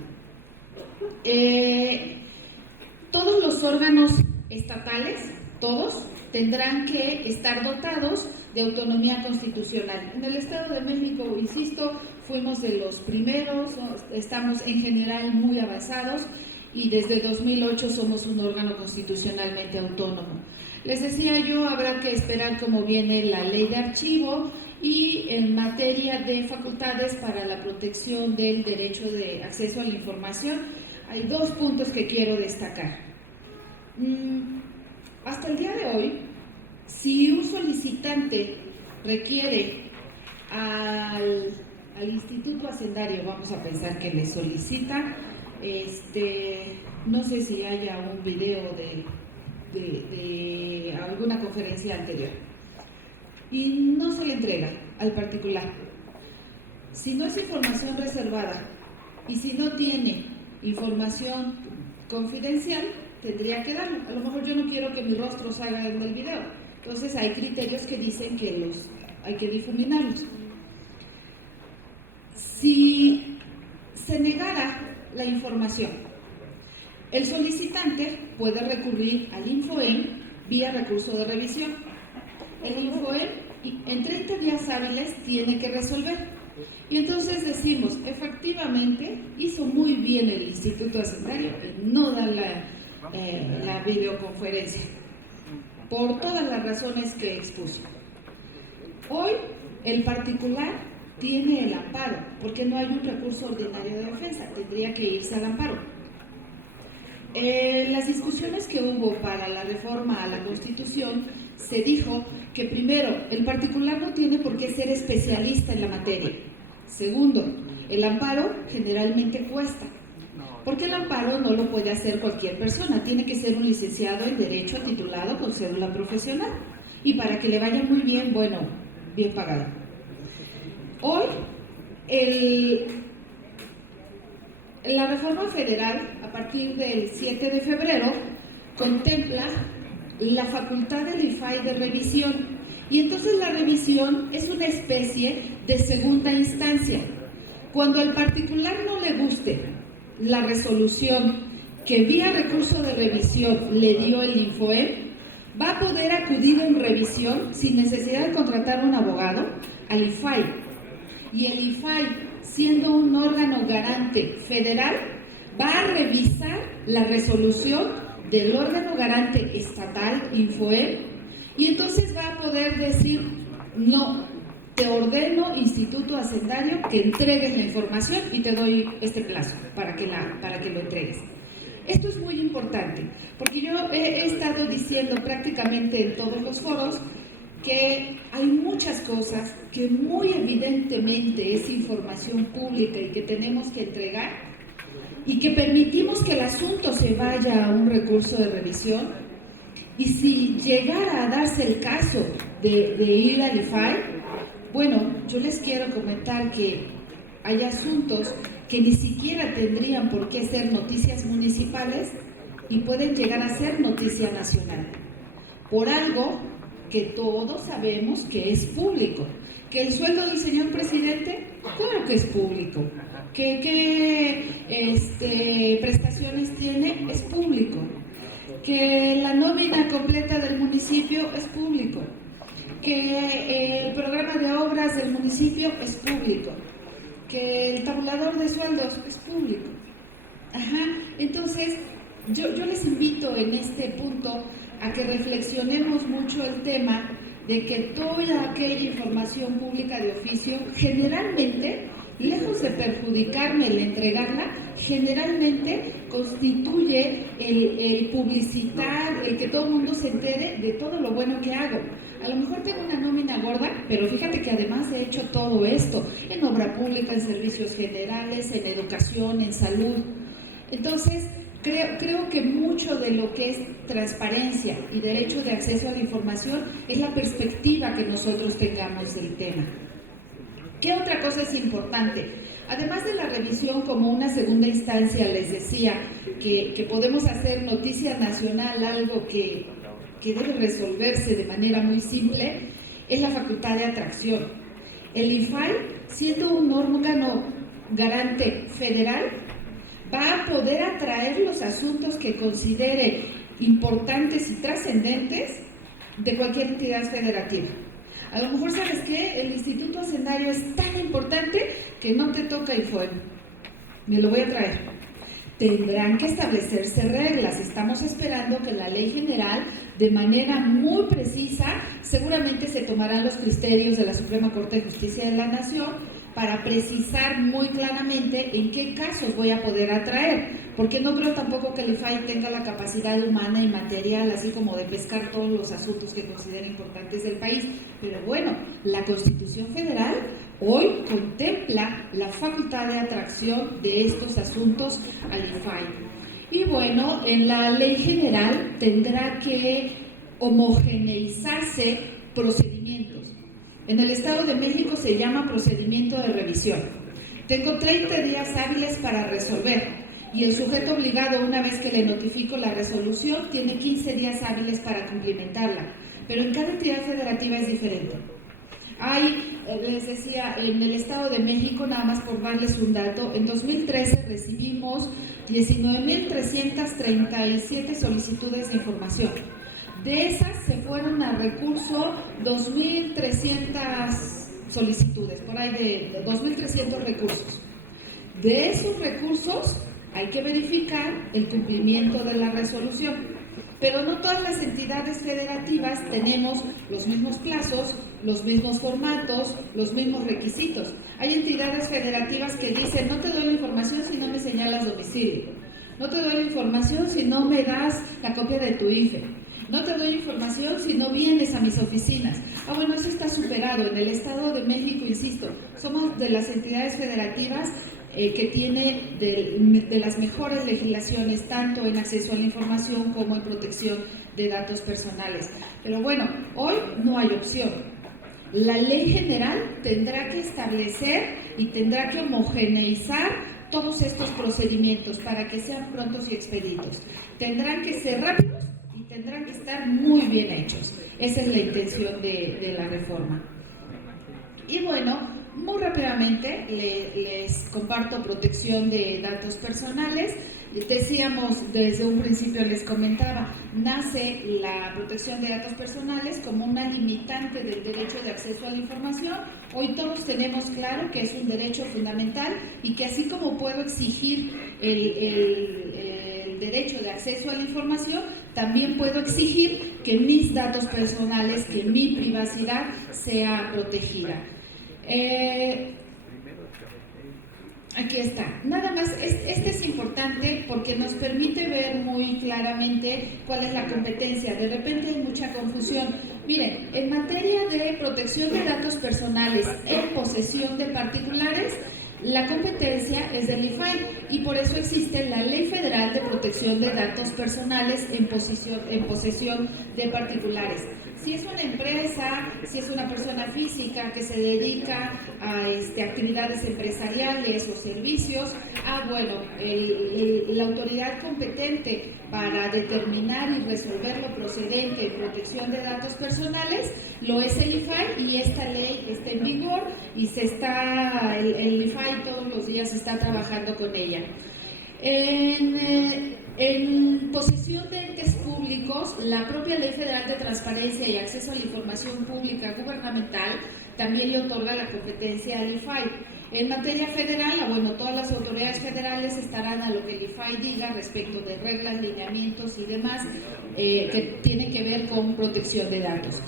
Todos los órganos estatales, todos, tendrán que estar dotados de autonomía constitucional. En el Estado de México, insisto, fuimos de los primeros, estamos en general muy avanzados y desde 2008 somos un órgano constitucionalmente autónomo. Les decía yo, habrá que esperar cómo viene la ley de archivo y en materia de facultades para la protección del derecho de acceso a la información, hay 2 puntos que quiero destacar. Hasta el día de hoy, si un solicitante requiere al Instituto Hacendario, vamos a pensar que le solicita, no sé si haya un video de alguna conferencia anterior y no se le entrega al particular. Si no es información reservada y si no tiene información confidencial, tendría que darlo. A lo mejor yo no quiero que mi rostro salga en el video, entonces hay criterios que dicen que hay que difuminarlos. Si se negara la información El solicitante puede recurrir al Infoem vía recurso de revisión. El Infoem en 30 días hábiles tiene que resolver. Y entonces decimos, efectivamente, hizo muy bien el Instituto Hacendario en no dar la videoconferencia, por todas las razones que expuso. Hoy, el particular tiene el amparo, porque no hay un recurso ordinario de defensa, tendría que irse al amparo. En las discusiones que hubo para la reforma a la Constitución, se dijo que primero, el particular no tiene por qué ser especialista en la materia. Segundo, el amparo generalmente cuesta, porque el amparo no lo puede hacer cualquier persona, tiene que ser un licenciado en Derecho titulado con cédula profesional, y para que le vaya muy bien, bueno, bien pagado. Hoy, la reforma federal, a partir del 7 de febrero, contempla la facultad del IFAI de revisión, y entonces la revisión es una especie de segunda instancia. Cuando al particular no le guste la resolución que vía recurso de revisión le dio el Infoem, va a poder acudir en revisión sin necesidad de contratar un abogado al IFAI. Y el IFAI, siendo un órgano garante federal, va a revisar la resolución del órgano garante estatal Infoem, y entonces va a poder decir, no, te ordeno, Instituto Hacendario, que entregues la información y te doy este plazo para que lo entregues. Esto es muy importante, porque yo he estado diciendo prácticamente en todos los foros que hay muchas cosas que muy evidentemente es información pública y que tenemos que entregar, y que permitimos que el asunto se vaya a un recurso de revisión. Y si llegara a darse el caso de ir al IFAI, bueno, yo les quiero comentar que hay asuntos que ni siquiera tendrían por qué ser noticias municipales y pueden llegar a ser noticia nacional, por algo que todos sabemos que es público. ¿Que el sueldo del señor presidente? Claro que es público. ¿Qué prestaciones tiene? Es público. Que la nómina completa del municipio es público, que el programa de obras del municipio es público, que el tabulador de sueldos es público. Entonces, yo les invito en este punto a que reflexionemos mucho el tema de que toda aquella información pública de oficio, generalmente, lejos de perjudicarme el entregarla, generalmente constituye el publicitar, el que todo el mundo se entere de todo lo bueno que hago. A lo mejor tengo una nómina gorda, pero fíjate que además he hecho todo esto, en obra pública, en servicios generales, en educación, en salud. Entonces, creo que mucho de lo que es transparencia y derecho de acceso a la información es la perspectiva que nosotros tengamos del tema. ¿Qué otra cosa es importante? Además de la revisión como una segunda instancia, les decía que podemos hacer noticia nacional, algo que debe resolverse de manera muy simple, es la facultad de atracción. El IFAI, siendo un órgano garante federal, va a poder atraer los asuntos que considere importantes y trascendentes de cualquier entidad federativa. A lo mejor, ¿sabes qué? El Instituto Hacendario es tan importante que no te toca Infoem. Me lo voy a traer. Tendrán que establecerse reglas. Estamos esperando que la ley general, de manera muy precisa, seguramente se tomarán los criterios de la Suprema Corte de Justicia de la Nación para precisar muy claramente en qué casos voy a poder atraer, porque no creo tampoco que el IFAI tenga la capacidad humana y material, así como de pescar todos los asuntos que considera importantes del país. Pero bueno, la Constitución Federal hoy contempla la facultad de atracción de estos asuntos al IFAI. Y bueno, en la ley general tendrá que homogeneizarse procedimientos. En el Estado de México se llama procedimiento de revisión. Tengo 30 días hábiles para resolver, y el sujeto obligado, una vez que le notifico la resolución, tiene 15 días hábiles para cumplimentarla. Pero en cada entidad federativa es diferente. Les decía, en el Estado de México, nada más por darles un dato, en 2013 recibimos 19.337 solicitudes de información. De esas se fueron a recurso 2.300 solicitudes, por ahí de 2.300 recursos. De esos recursos hay que verificar el cumplimiento de la resolución, pero no todas las entidades federativas tenemos los mismos plazos, los mismos formatos, los mismos requisitos. Hay entidades federativas que dicen: no te doy la información si no me señalas domicilio, no te doy la información si no me das la copia de tu IFE, no te doy información si no vienes a mis oficinas. Bueno, eso está superado. En el Estado de México, insisto, somos de las entidades federativas que tiene de las mejores legislaciones, tanto en acceso a la información como en protección de datos personales. Pero bueno, hoy no hay opción. La ley general tendrá que establecer y tendrá que homogeneizar todos estos procedimientos para que sean prontos y expeditos. Tendrán que ser rápidos y tendrán que estar muy bien hechos. Esa es la intención de la reforma. Y bueno, muy rápidamente les comparto protección de datos personales. Decíamos desde un principio, les comentaba, nace la protección de datos personales como una limitante del derecho de acceso a la información. Hoy todos tenemos claro que es un derecho fundamental y que así como puedo exigir el derecho de acceso a la información, también puedo exigir que mis datos personales, que mi privacidad sea protegida. Aquí está. Nada más, este es importante porque nos permite ver muy claramente cuál es la competencia. De repente hay mucha confusión. Miren, en materia de protección de datos personales en posesión de particulares, la competencia es del IFAI y por eso existe la Ley Federal de Protección de Datos Personales en posesión de particulares. Si es una empresa, si es una persona física que se dedica a actividades empresariales o servicios, bueno, la autoridad competente para determinar y resolver lo procedente en protección de datos personales lo es el IFAI, y esta ley está en vigor y el IFAI todos los días está trabajando con ella. En posesión de entes públicos, la propia Ley Federal de Transparencia y Acceso a la Información Pública Gubernamental también le otorga la competencia al IFAI. En materia federal, bueno, todas las autoridades federales estarán a lo que el IFAI diga respecto de reglas, lineamientos y demás que tienen que ver con protección de datos.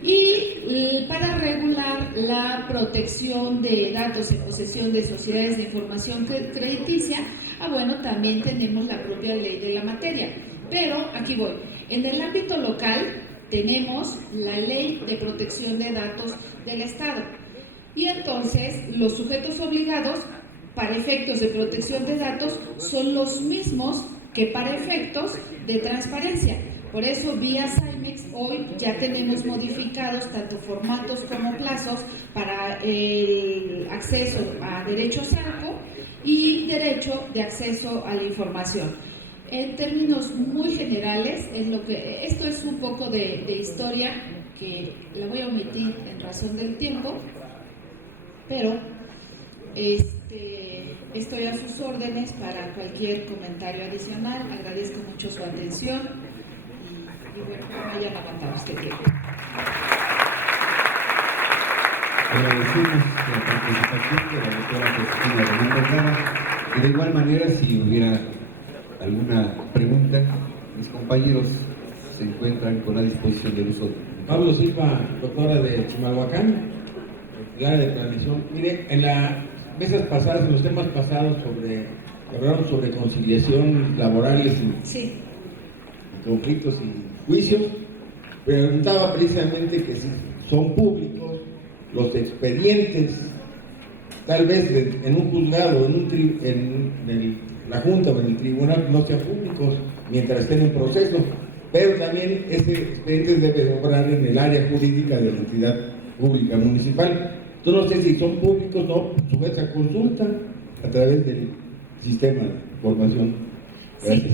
Y para regular la protección de datos en posesión de sociedades de información crediticia, bueno, también tenemos la propia ley de la materia. Pero aquí voy. En el ámbito local tenemos la Ley de Protección de Datos del Estado. Y entonces los sujetos obligados para efectos de protección de datos son los mismos que para efectos de transparencia. Por eso, vía SAIMEX, hoy ya tenemos modificados tanto formatos como plazos para el acceso a derechos ARCO y derecho de acceso a la información. En términos muy generales, esto es un poco de historia que la voy a omitir en razón del tiempo, pero estoy a sus órdenes para cualquier comentario adicional. Agradezco mucho su atención y bueno, no vayan a aguantar usted tiempo. Agradecemos la participación de la doctora Josefina Román Vergara, y de igual manera, si hubiera alguna pregunta, mis compañeros se encuentran con la disposición del uso. Pablo Silva, doctora de Chimalhuacán, del área de planeación. Mire, en las mesas pasadas, en los temas pasados hablamos sobre conciliación laborales y conflictos y juicios, preguntaba precisamente que si son públicos los expedientes, tal vez en un juzgado, en la Junta o en el tribunal no sean públicos mientras estén en proceso, pero también ese expediente debe obrar en el área jurídica de la entidad pública municipal. Entonces no sé si son públicos o no, sujetos a consulta a través del sistema de información. Gracias. Sí.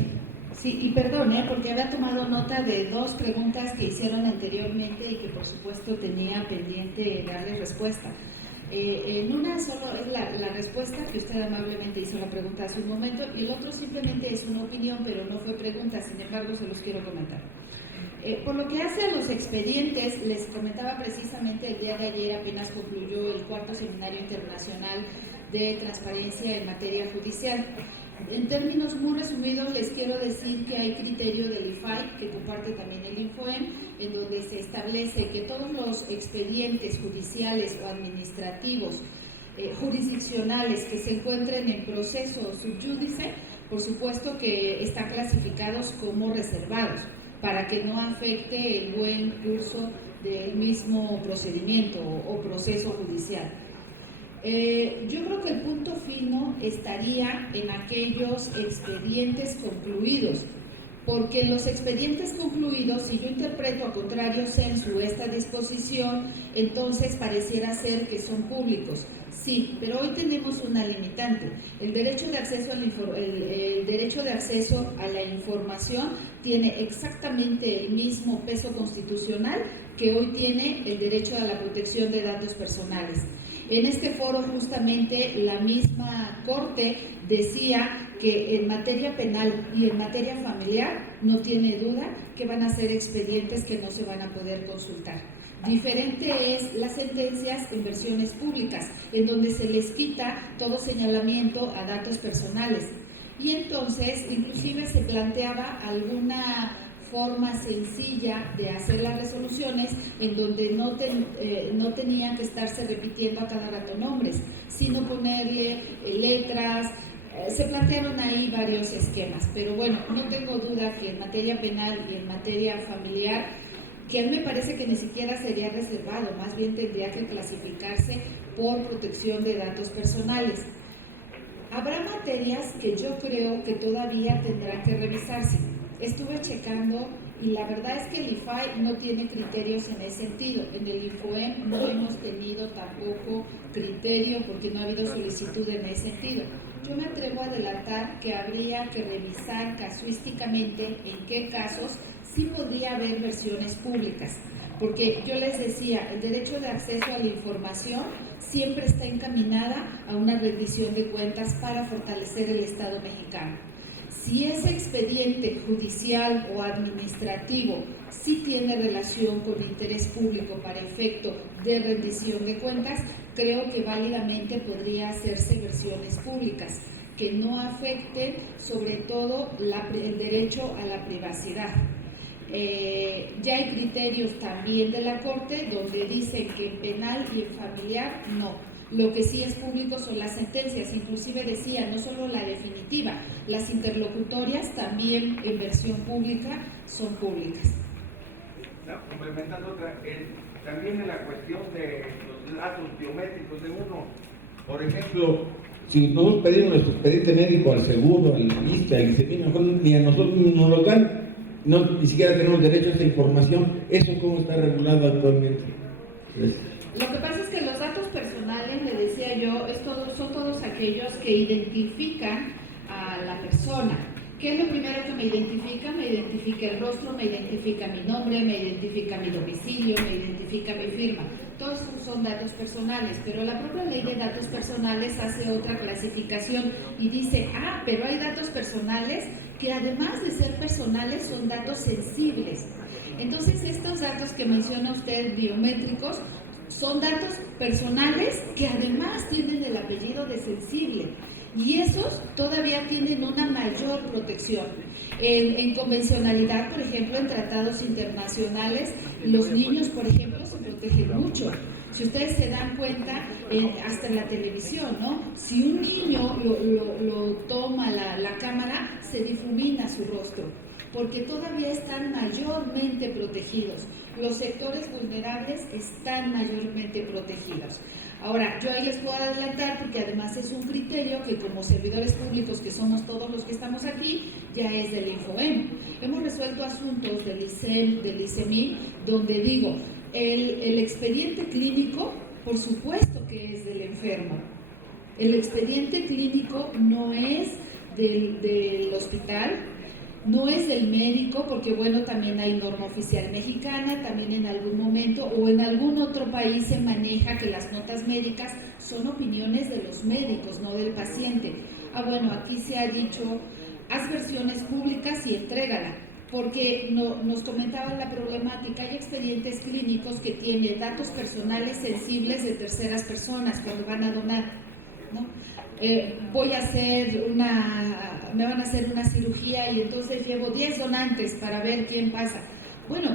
Sí, y perdón, porque había tomado nota de dos preguntas que hicieron anteriormente y que por supuesto tenía pendiente darle respuesta. En una solo es la respuesta, que usted amablemente hizo la pregunta hace un momento, y el otro simplemente es una opinión, pero no fue pregunta, sin embargo se los quiero comentar. Por lo que hace a los expedientes, les comentaba precisamente el día de ayer, apenas concluyó el 4º Seminario Internacional de Transparencia en Materia Judicial. En términos muy resumidos, les quiero decir que hay criterio del IFAI, que comparte también el INFOEM, en donde se establece que todos los expedientes judiciales o administrativos jurisdiccionales que se encuentren en proceso subyúdice, por supuesto que están clasificados como reservados, para que no afecte el buen curso del mismo procedimiento o proceso judicial. Yo creo que el punto fino estaría en aquellos expedientes concluidos, porque los expedientes concluidos, si yo interpreto a contrario censu esta disposición, entonces pareciera ser que son públicos. Sí, pero hoy tenemos una limitante. El derecho de acceso a la información tiene exactamente el mismo peso constitucional que hoy tiene el derecho a la protección de datos personales. En este foro justamente la misma Corte decía que en materia penal y en materia familiar no tiene duda que van a ser expedientes que no se van a poder consultar. Diferente es las sentencias en versiones públicas, en donde se les quita todo señalamiento a datos personales. Y entonces inclusive se planteaba alguna forma sencilla de hacer las resoluciones en donde no tenían que estarse repitiendo a cada rato nombres, sino ponerle letras. Se plantearon ahí varios esquemas, pero bueno, no tengo duda que en materia penal y en materia familiar, que a mí me parece que ni siquiera sería reservado, más bien tendría que clasificarse por protección de datos personales. Habrá materias que yo creo que todavía tendrán que revisarse. Estuve checando y la verdad es que el IFAI no tiene criterios en ese sentido. En el INFOEM no hemos tenido tampoco criterio porque no ha habido solicitud en ese sentido. Yo me atrevo a adelantar que habría que revisar casuísticamente en qué casos sí podría haber versiones públicas. Porque yo les decía, el derecho de acceso a la información siempre está encaminada a una rendición de cuentas para fortalecer el Estado mexicano. Si ese expediente judicial o administrativo sí tiene relación con interés público para efecto de rendición de cuentas, creo que válidamente podría hacerse versiones públicas que no afecten sobre todo el derecho a la privacidad. Ya hay criterios también de la Corte donde dicen que en penal y en familiar no. Lo que sí es público son las sentencias, inclusive decía, no solo la definitiva, las interlocutorias también en versión pública son públicas. No, complementando otra, también en la cuestión de los datos biométricos de uno, por ejemplo, si nosotros pedimos nuestro expediente médico al seguro, al ISSSTE, al ICEMI, mejor ni a nosotros nos lo dan, ni siquiera tenemos derecho a esta información. ¿Eso cómo está regulado actualmente? Lo que pasa es que los datos personales, le decía yo, son todos aquellos que identifican a la persona. ¿Qué es lo primero que me identifica? Me identifica el rostro, me identifica mi nombre, me identifica mi domicilio, me identifica mi firma. Todos son datos personales, pero la propia ley de datos personales hace otra clasificación y dice, pero hay datos personales que además de ser personales son datos sensibles. Entonces estos datos que menciona usted, biométricos, son datos personales que además tienen el apellido de sensible y esos todavía tienen una mayor protección. En convencionalidad, por ejemplo, en tratados internacionales, los niños, por ejemplo, se protegen mucho. Si ustedes se dan cuenta, hasta en la televisión, ¿no? Si un niño lo toma la cámara, se difumina su rostro, porque todavía están mayormente protegidos. Los sectores vulnerables están mayormente protegidos. Ahora, yo ahí les puedo adelantar, porque además es un criterio que como servidores públicos, que somos todos los que estamos aquí, ya es del INFOEM. Hemos resuelto asuntos del ICEM, del ICEMI, donde digo, el expediente clínico, por supuesto que es del enfermo. El expediente clínico no es del hospital, no es del médico, porque bueno, también hay norma oficial mexicana, también en algún momento o en algún otro país se maneja que las notas médicas son opiniones de los médicos, no del paciente. Bueno, aquí se ha dicho, haz versiones públicas y entrégala, porque nos comentaban la problemática, hay expedientes clínicos que tienen datos personales sensibles de terceras personas cuando van a donar, ¿no? Me van a hacer una cirugía y entonces llevo 10 donantes para ver quién pasa. Bueno,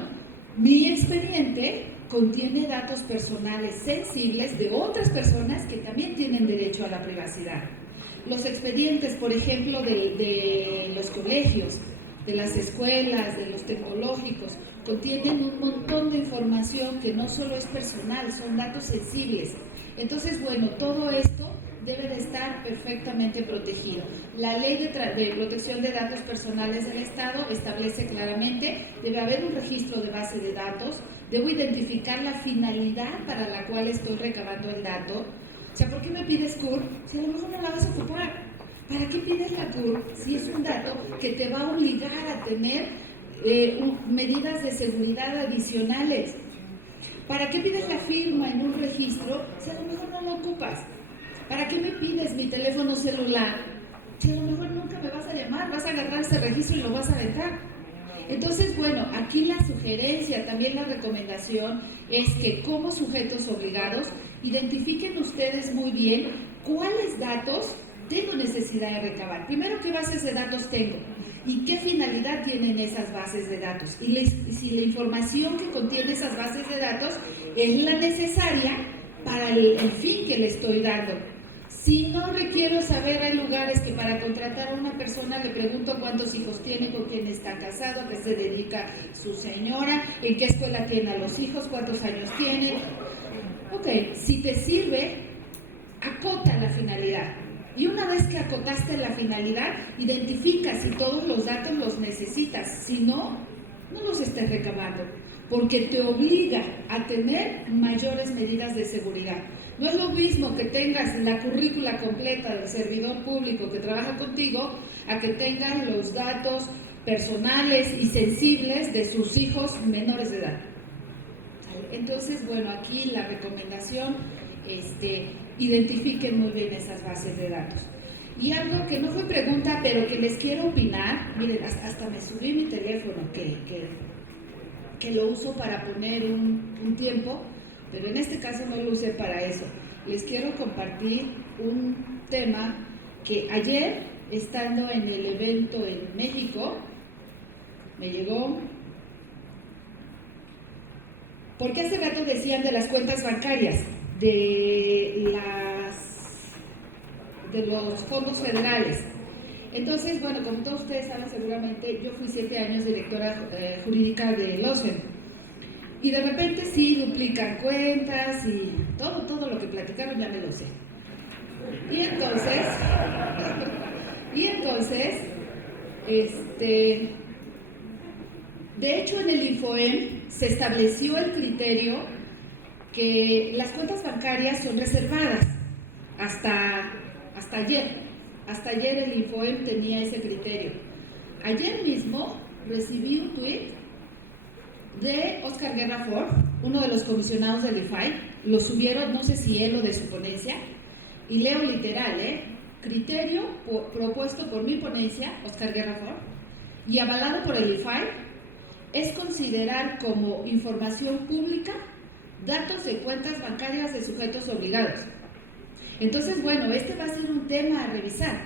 mi expediente contiene datos personales sensibles de otras personas que también tienen derecho a la privacidad. Los expedientes, por ejemplo, de los colegios, de las escuelas, de los tecnológicos, contienen un montón de información que no solo es personal, son datos sensibles. Entonces, bueno, todo esto debe de estar perfectamente protegido. La Ley de Protección de Datos Personales del Estado establece claramente, debe haber un registro de base de datos, debo identificar la finalidad para la cual estoy recabando el dato. O sea, ¿por qué me pides CUR si a lo mejor no la vas a ocupar? ¿Para qué pides la CUR si es un dato que te va a obligar a tener medidas de seguridad adicionales? ¿Para qué pides la firma en un registro si a lo mejor no lo ocupas? ¿Para qué me pides mi teléfono celular si a lo mejor nunca me vas a llamar? Vas a agarrar ese registro y lo vas a dejar. Entonces, bueno, aquí la sugerencia, también la recomendación es que como sujetos obligados identifiquen ustedes muy bien cuáles datos tengo necesidad de recabar. Primero, ¿qué bases de datos tengo? ¿Y qué finalidad tienen esas bases de datos? Y si la información que contiene esas bases de datos es la necesaria para el fin que le estoy dando. Si no requiero saber, hay lugares que para contratar a una persona le pregunto cuántos hijos tiene, con quién está casado, a qué se dedica su señora, en qué escuela tiene a los hijos, cuántos años tienen. Ok, si te sirve, acota la finalidad. Y una vez que acotaste la finalidad, identifica si todos los datos los necesitas. Si no, no los estés recabando, porque te obliga a tener mayores medidas de seguridad. No es lo mismo que tengas la currícula completa del servidor público que trabaja contigo, a que tengas los datos personales y sensibles de sus hijos menores de edad. Entonces, bueno, aquí la recomendación, identifiquen muy bien esas bases de datos. Y algo que no fue pregunta, pero que les quiero opinar, miren, hasta me subí mi teléfono, que lo uso para poner un tiempo, pero en este caso no lo usé para eso. Les quiero compartir un tema que ayer, estando en el evento en México, me llegó, porque hace rato decían de las cuentas bancarias, de los fondos federales. Entonces, bueno, como todos ustedes saben seguramente, yo fui 7 años directora jurídica de LOSFEM. Y de repente sí duplican cuentas y todo lo que platicaron ya me lo sé. Y entonces, de hecho en el INFOEM se estableció el criterio que las cuentas bancarias son reservadas hasta ayer. Hasta ayer el INFOEM tenía ese criterio. Ayer mismo recibí un tuit de Oscar Guerra Ford, uno de los comisionados del IFAI, lo subieron, no sé si él o de su ponencia, y leo literal, criterio propuesto por mi ponencia, Oscar Guerra Ford, y avalado por el IFAI, es considerar como información pública datos de cuentas bancarias de sujetos obligados. Entonces, bueno, va a ser un tema a revisar,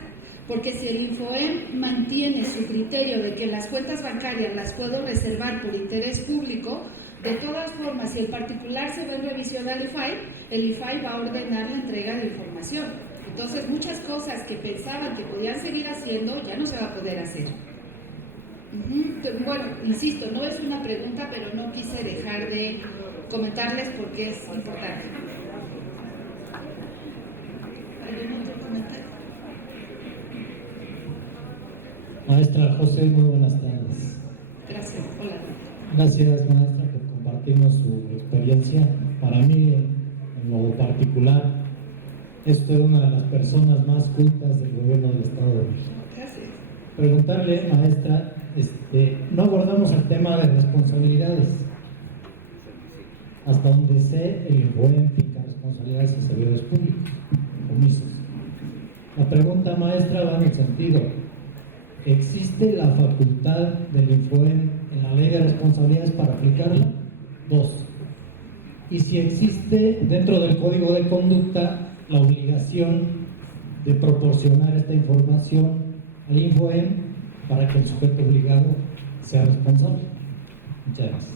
porque si el INFOEM mantiene su criterio de que las cuentas bancarias las puedo reservar por interés público, de todas formas, si en particular se ve en revisión al IFAI, el IFAI va a ordenar la entrega de información. Entonces, muchas cosas que pensaban que podían seguir haciendo, ya no se va a poder hacer. Bueno, insisto, no es una pregunta, pero no quise dejar de comentarles porque es importante. ¿Algún otro comentario? Maestra José, muy buenas tardes. Gracias, hola. Gracias, maestra, por compartirnos su experiencia. Para mí, en lo particular, usted es una de las personas más cultas del gobierno del Estado de México. Gracias. preguntarle, maestra, no abordamos el tema de responsabilidades. Hasta donde sé, el INFOEM finca responsabilidades a servidores públicos, omisos. La pregunta, maestra, va en el sentido: ¿existe la facultad del INFOEM en la ley de responsabilidades para aplicarla? 2. Y si existe dentro del código de conducta la obligación de proporcionar esta información al INFOEM para que el sujeto obligado sea responsable. Muchas gracias.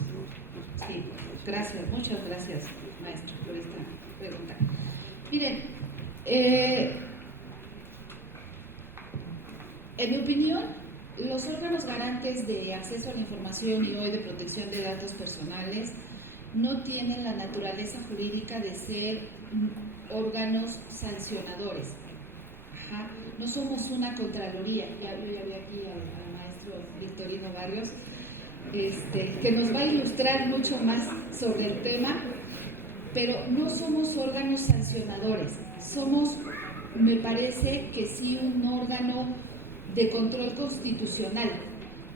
Sí, gracias, muchas gracias, maestro, por esta pregunta. Miren, en mi opinión, los órganos garantes de acceso a la información y hoy de protección de datos personales no tienen la naturaleza jurídica de ser órganos sancionadores. Ajá. No somos una contraloría. Yo ya vi aquí al maestro Victorino Barrios, que nos va a ilustrar mucho más sobre el tema, pero no somos órganos sancionadores. Somos, me parece que sí, un órgano de control constitucional,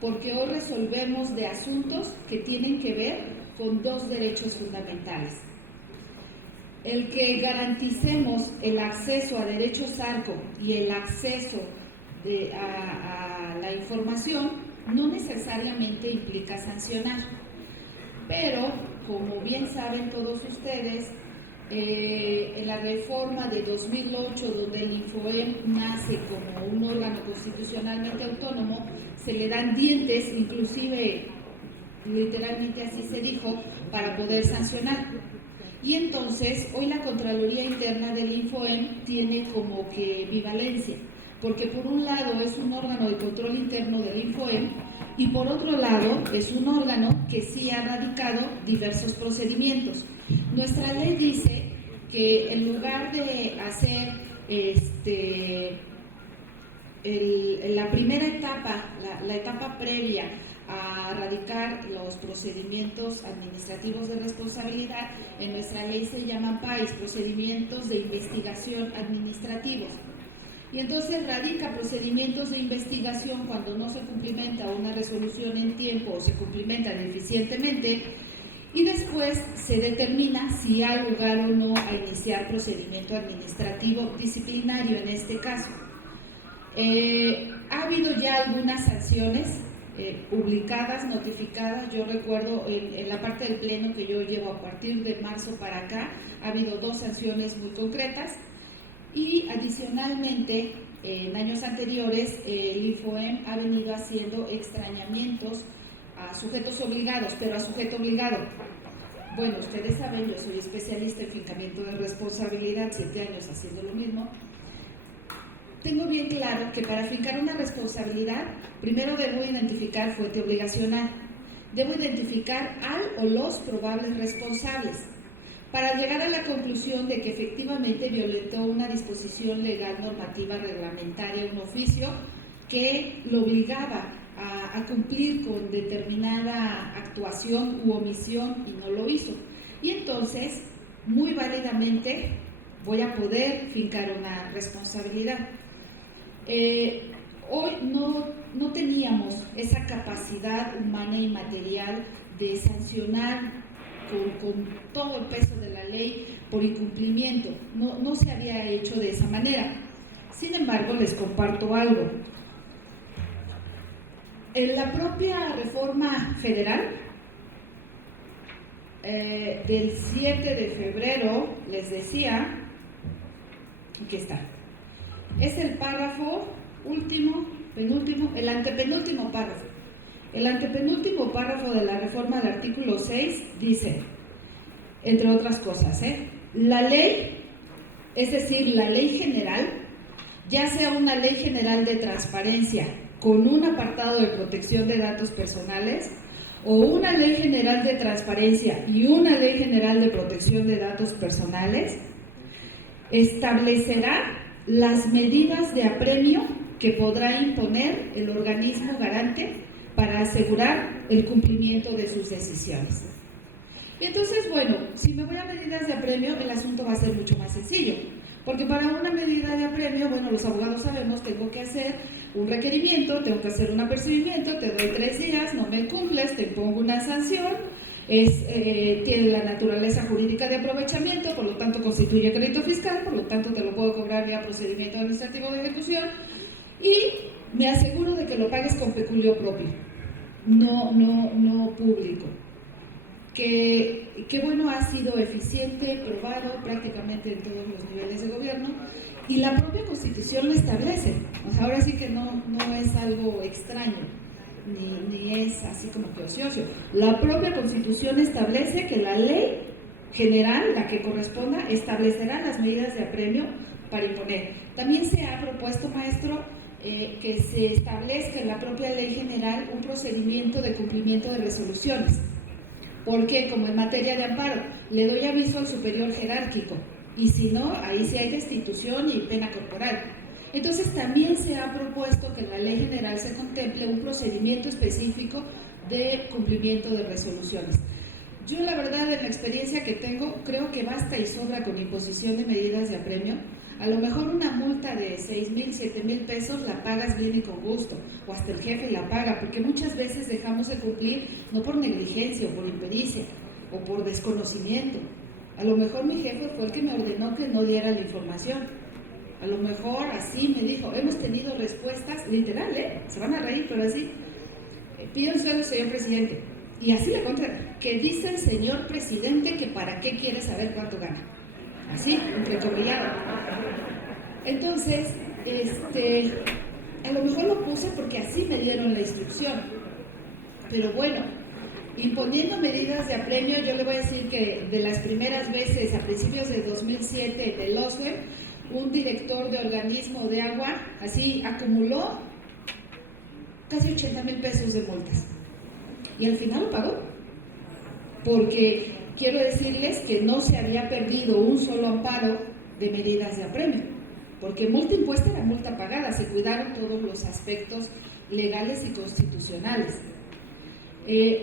porque hoy resolvemos de asuntos que tienen que ver con 2 derechos fundamentales. El que garanticemos el acceso a derechos ARCO y el acceso a la información no necesariamente implica sancionar, pero como bien saben todos ustedes, en la reforma de 2008, donde el INFOEM nace como un órgano constitucionalmente autónomo, se le dan dientes, inclusive literalmente así se dijo, para poder sancionar. Y entonces hoy la Contraloría Interna del INFOEM tiene como que bivalencia, porque por un lado es un órgano de control interno del INFOEM y por otro lado es un órgano que sí ha radicado diversos procedimientos. Nuestra ley dice que en lugar de hacer la primera etapa, la etapa previa a radicar los procedimientos administrativos de responsabilidad, en nuestra ley se llaman PAIS, procedimientos de investigación administrativos. Y entonces radica procedimientos de investigación cuando no se cumplimenta una resolución en tiempo o se cumplimenta deficientemente, y después se determina si ha lugar o no a iniciar procedimiento administrativo disciplinario en este caso. Ha habido ya algunas sanciones publicadas, notificadas. Yo recuerdo en la parte del pleno que yo llevo a partir de marzo para acá, ha habido 2 sanciones muy concretas y adicionalmente en años anteriores el INFOEM ha venido haciendo extrañamientos a sujetos obligados, pero a sujeto obligado. Bueno, ustedes saben, yo soy especialista en fincamiento de responsabilidad, 7 años haciendo lo mismo. Tengo bien claro que para fincar una responsabilidad, primero debo identificar fuente obligacional, debo identificar al o los probables responsables, para llegar a la conclusión de que efectivamente violentó una disposición legal, normativa, reglamentaria, un oficio que lo obligaba a cumplir con determinada actuación u omisión y no lo hizo. Y entonces, muy válidamente, voy a poder fincar una responsabilidad. Hoy no teníamos esa capacidad humana y material de sancionar con todo el peso de la ley por incumplimiento. No se había hecho de esa manera. Sin embargo, les comparto algo. En la propia reforma federal del 7 de febrero, les decía, aquí está, es el párrafo el antepenúltimo párrafo. El antepenúltimo párrafo de la reforma del artículo 6 dice, entre otras cosas, la ley, es decir, la ley general, ya sea una ley general de transparencia con un apartado de protección de datos personales o una ley general de transparencia y una ley general de protección de datos personales, establecerá las medidas de apremio que podrá imponer el organismo garante para asegurar el cumplimiento de sus decisiones. Y entonces, bueno, si me voy a medidas de apremio, el asunto va a ser mucho más sencillo, Porque para una medida de apremio, bueno, los abogados sabemos, tengo que hacer un requerimiento, tengo que hacer un apercibimiento, te doy 3 días, no me cumples, te pongo una sanción, tiene la naturaleza jurídica de aprovechamiento, por lo tanto constituye crédito fiscal, por lo tanto te lo puedo cobrar vía procedimiento administrativo de ejecución y me aseguro de que lo pagues con peculio propio, no público. Que bueno, ha sido eficiente, probado prácticamente en todos los niveles de gobierno y la propia Constitución lo establece. O sea, ahora sí que no es algo extraño, ni es así como que ocioso. La propia Constitución establece que la ley general, la que corresponda, establecerá las medidas de apremio para imponer. También se ha propuesto, maestro, que se establezca en la propia ley general un procedimiento de cumplimiento de resoluciones. Porque como en materia de amparo, le doy aviso al superior jerárquico y si no, ahí sí hay destitución y pena corporal. Entonces también se ha propuesto que en la ley general se contemple un procedimiento específico de cumplimiento de resoluciones. Yo la verdad, en la experiencia que tengo, creo que basta y sobra con imposición de medidas de apremio. A lo mejor una multa de 6,000, 7,000 pesos la pagas bien y con gusto, o hasta el jefe la paga, porque muchas veces dejamos de cumplir no por negligencia o por impericia o por desconocimiento. A lo mejor mi jefe fue el que me ordenó que no diera la información. A lo mejor así me dijo, hemos tenido respuestas, literal, se van a reír, pero así, pide un sueldo, señor presidente, y así le contra, que dice el señor presidente que para qué quiere saber cuánto gana. Así, entrecomillado. Entonces, a lo mejor lo puse porque así me dieron la instrucción. Pero bueno, imponiendo medidas de apremio, yo le voy a decir que de las primeras veces, a principios de 2007, del OSWE, un director de organismo de agua, así acumuló casi 80,000 pesos de multas. Y al final lo pagó. Porque quiero decirles que no se había perdido un solo amparo de medidas de apremio, porque multa impuesta era multa pagada, se cuidaron todos los aspectos legales y constitucionales.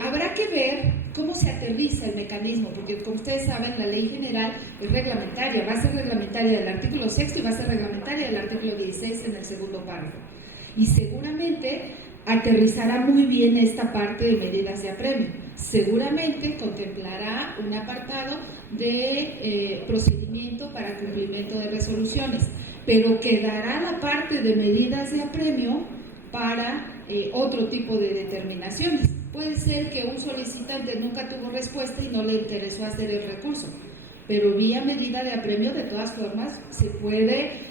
Habrá que ver cómo se aterriza el mecanismo, porque como ustedes saben, la ley general es reglamentaria, va a ser reglamentaria del artículo 6 y va a ser reglamentaria del artículo 16 en el segundo párrafo. Y seguramente aterrizará muy bien esta parte de medidas de apremio. Seguramente contemplará un apartado de procedimiento para cumplimiento de resoluciones, pero quedará la parte de medidas de apremio para otro tipo de determinaciones. Puede ser que un solicitante nunca tuvo respuesta y no le interesó hacer el recurso, pero vía medida de apremio, de todas formas, se puede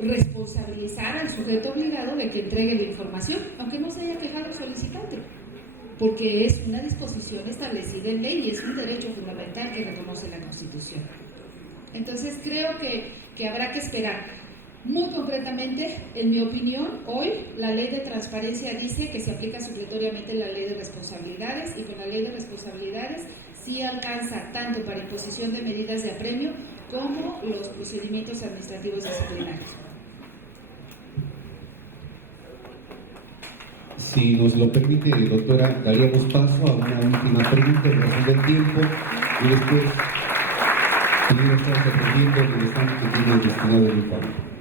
responsabilizar al sujeto obligado de que entregue la información, aunque no se haya quejado el solicitante, porque es una disposición establecida en ley y es un derecho fundamental que reconoce la Constitución. Entonces creo que habrá que esperar. Muy concretamente, en mi opinión, hoy la ley de transparencia dice que se aplica supletoriamente la ley de responsabilidades y con la ley de responsabilidades sí alcanza tanto para imposición de medidas de apremio como los procedimientos administrativos disciplinarios. Si nos lo permite, doctora, daríamos paso a una última pregunta en razón del tiempo y después pudiera estar dependiendo del estado que tiene destinado el informe.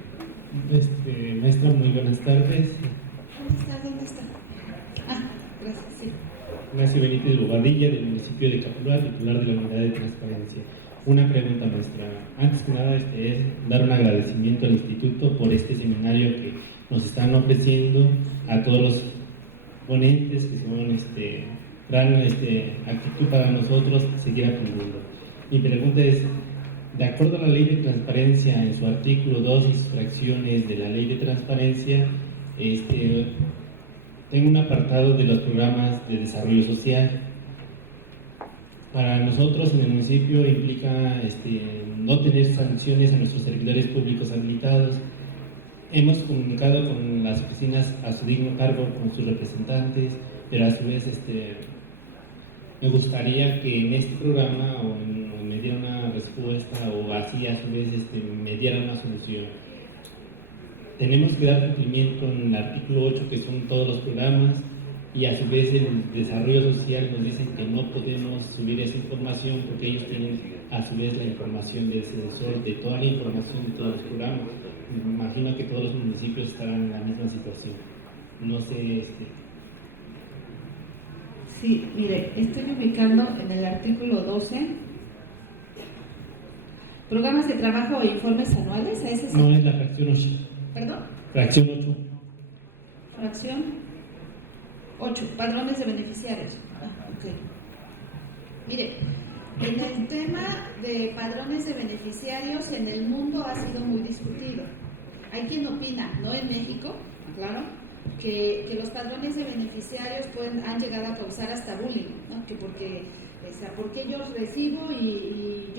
Maestra, muy buenas tardes. ¿Dónde está? Ah, gracias, sí. Ignacio Benítez Bobadilla, del municipio de Capulá, titular de la Unidad de Transparencia. Una pregunta, maestra. Antes que nada, es dar un agradecimiento al Instituto por este seminario que nos están ofreciendo a todos los ponentes que son gran actitud para nosotros seguir aprendiendo. Mi pregunta es, de acuerdo a la Ley de Transparencia, en su artículo 2 y sus fracciones de la Ley de Transparencia, tengo un apartado de los programas de desarrollo social. Para nosotros en el municipio implica no tener sanciones a nuestros servidores públicos habilitados. Hemos comunicado con las oficinas a su digno cargo, con sus representantes, pero a su vez me gustaría que en este programa me diera una respuesta o así a su vez me diera una solución. Tenemos que dar cumplimiento en el artículo 8, que son todos los programas, y a su vez el desarrollo social nos dicen que no podemos subir esa información porque ellos tienen a su vez la información del CEDESOL, de toda la información de todos los programas. Me imagino que todos los municipios estarán en la misma situación. No sé, Sí, mire, estoy ubicando en el artículo 12, programas de trabajo e informes anuales, ¿a ese sí? no es la fracción 8. ¿Perdón? Fracción 8. Fracción 8, padrones de beneficiarios. Ok. Mire, en el tema de padrones de beneficiarios en el mundo ha sido muy discutido. Hay quien opina, no en México, claro, que los padrones de beneficiarios han llegado a causar hasta bullying, ¿no? Que porque yo recibo y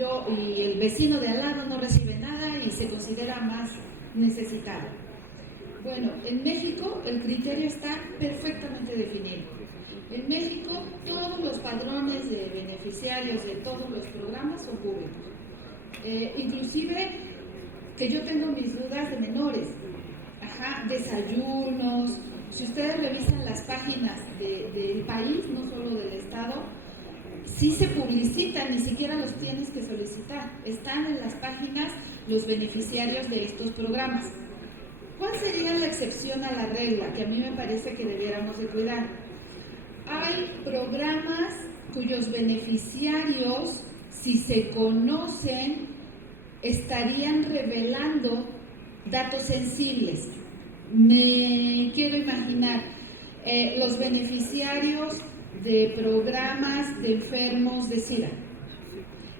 el vecino de al lado no recibe nada y se considera más necesitado. Bueno, en México el criterio está perfectamente definido. En México todos los padrones de beneficiarios de todos los programas son públicos. Inclusive que yo tengo mis dudas de menores, desayunos. Si ustedes revisan las páginas del país, no solo del estado, sí se publicitan, ni siquiera los tienes que solicitar. Están en las páginas los beneficiarios de estos programas. ¿Cuál sería la excepción a la regla que a mí me parece que debiéramos de cuidar? Hay programas cuyos beneficiarios, si se conocen, estarían revelando datos sensibles. Me quiero imaginar los beneficiarios de programas de enfermos de SIDA.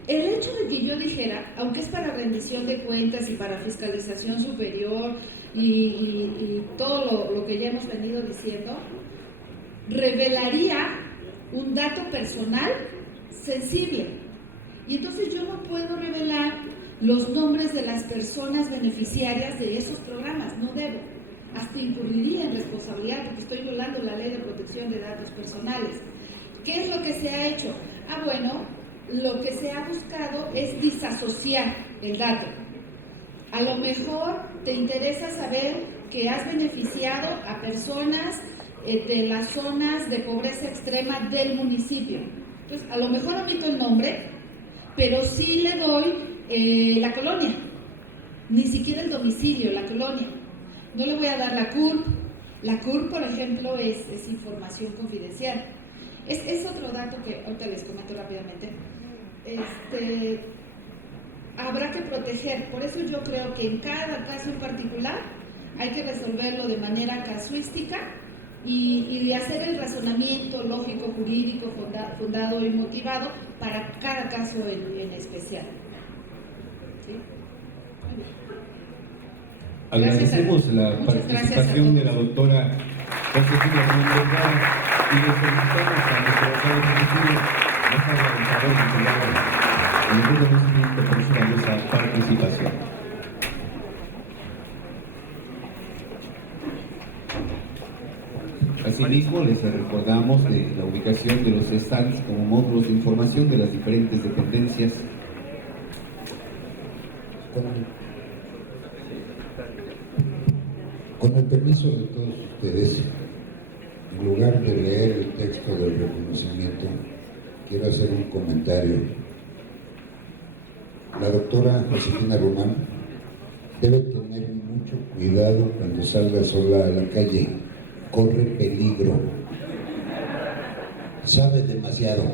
El hecho de que yo dijera, aunque es para rendición de cuentas y para fiscalización superior y todo lo que ya hemos venido diciendo, revelaría un dato personal sensible. Y entonces yo no puedo revelar los nombres de las personas beneficiarias de esos programas, no debo. Hasta incurriría en responsabilidad porque estoy violando la ley de protección de datos personales. ¿Qué es lo que se ha hecho? Bueno, lo que se ha buscado es disasociar el dato. A lo mejor te interesa saber que has beneficiado a personas de las zonas de pobreza extrema del municipio. Entonces, a lo mejor omito el nombre, pero sí le doy la colonia, ni siquiera el domicilio, la colonia. No le voy a dar la CURP. La CURP, por ejemplo, es información confidencial. Es otro dato que ahorita les comento rápidamente. Habrá que proteger. Por eso yo creo que en cada caso en particular hay que resolverlo de manera casuística y hacer el razonamiento lógico, jurídico, fundado y motivado para cada caso en especial. ¿Sí? Agradecemos la Muchas participación de la doctora Josefina Román y le felicitamos a nuestro abogado ejecutivo, nos haga el favor de entregar el reconocimiento por su valiosa participación. Asimismo, les recordamos de la ubicación de los stands como módulos de información de las diferentes dependencias. Con el permiso de todos ustedes, en lugar de leer el texto del reconocimiento, quiero hacer un comentario. La doctora Josefina Román debe tener mucho cuidado cuando salga sola a la calle. Corre peligro. Sabe demasiado.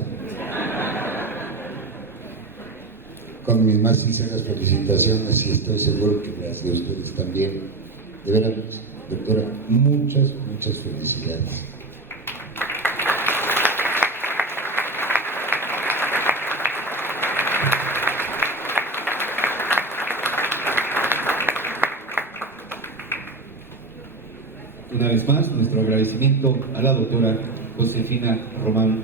Con mis más sinceras felicitaciones y estoy seguro que las de ustedes también. De veras, doctora, muchas felicidades. Una vez más, nuestro agradecimiento a la doctora Josefina Román.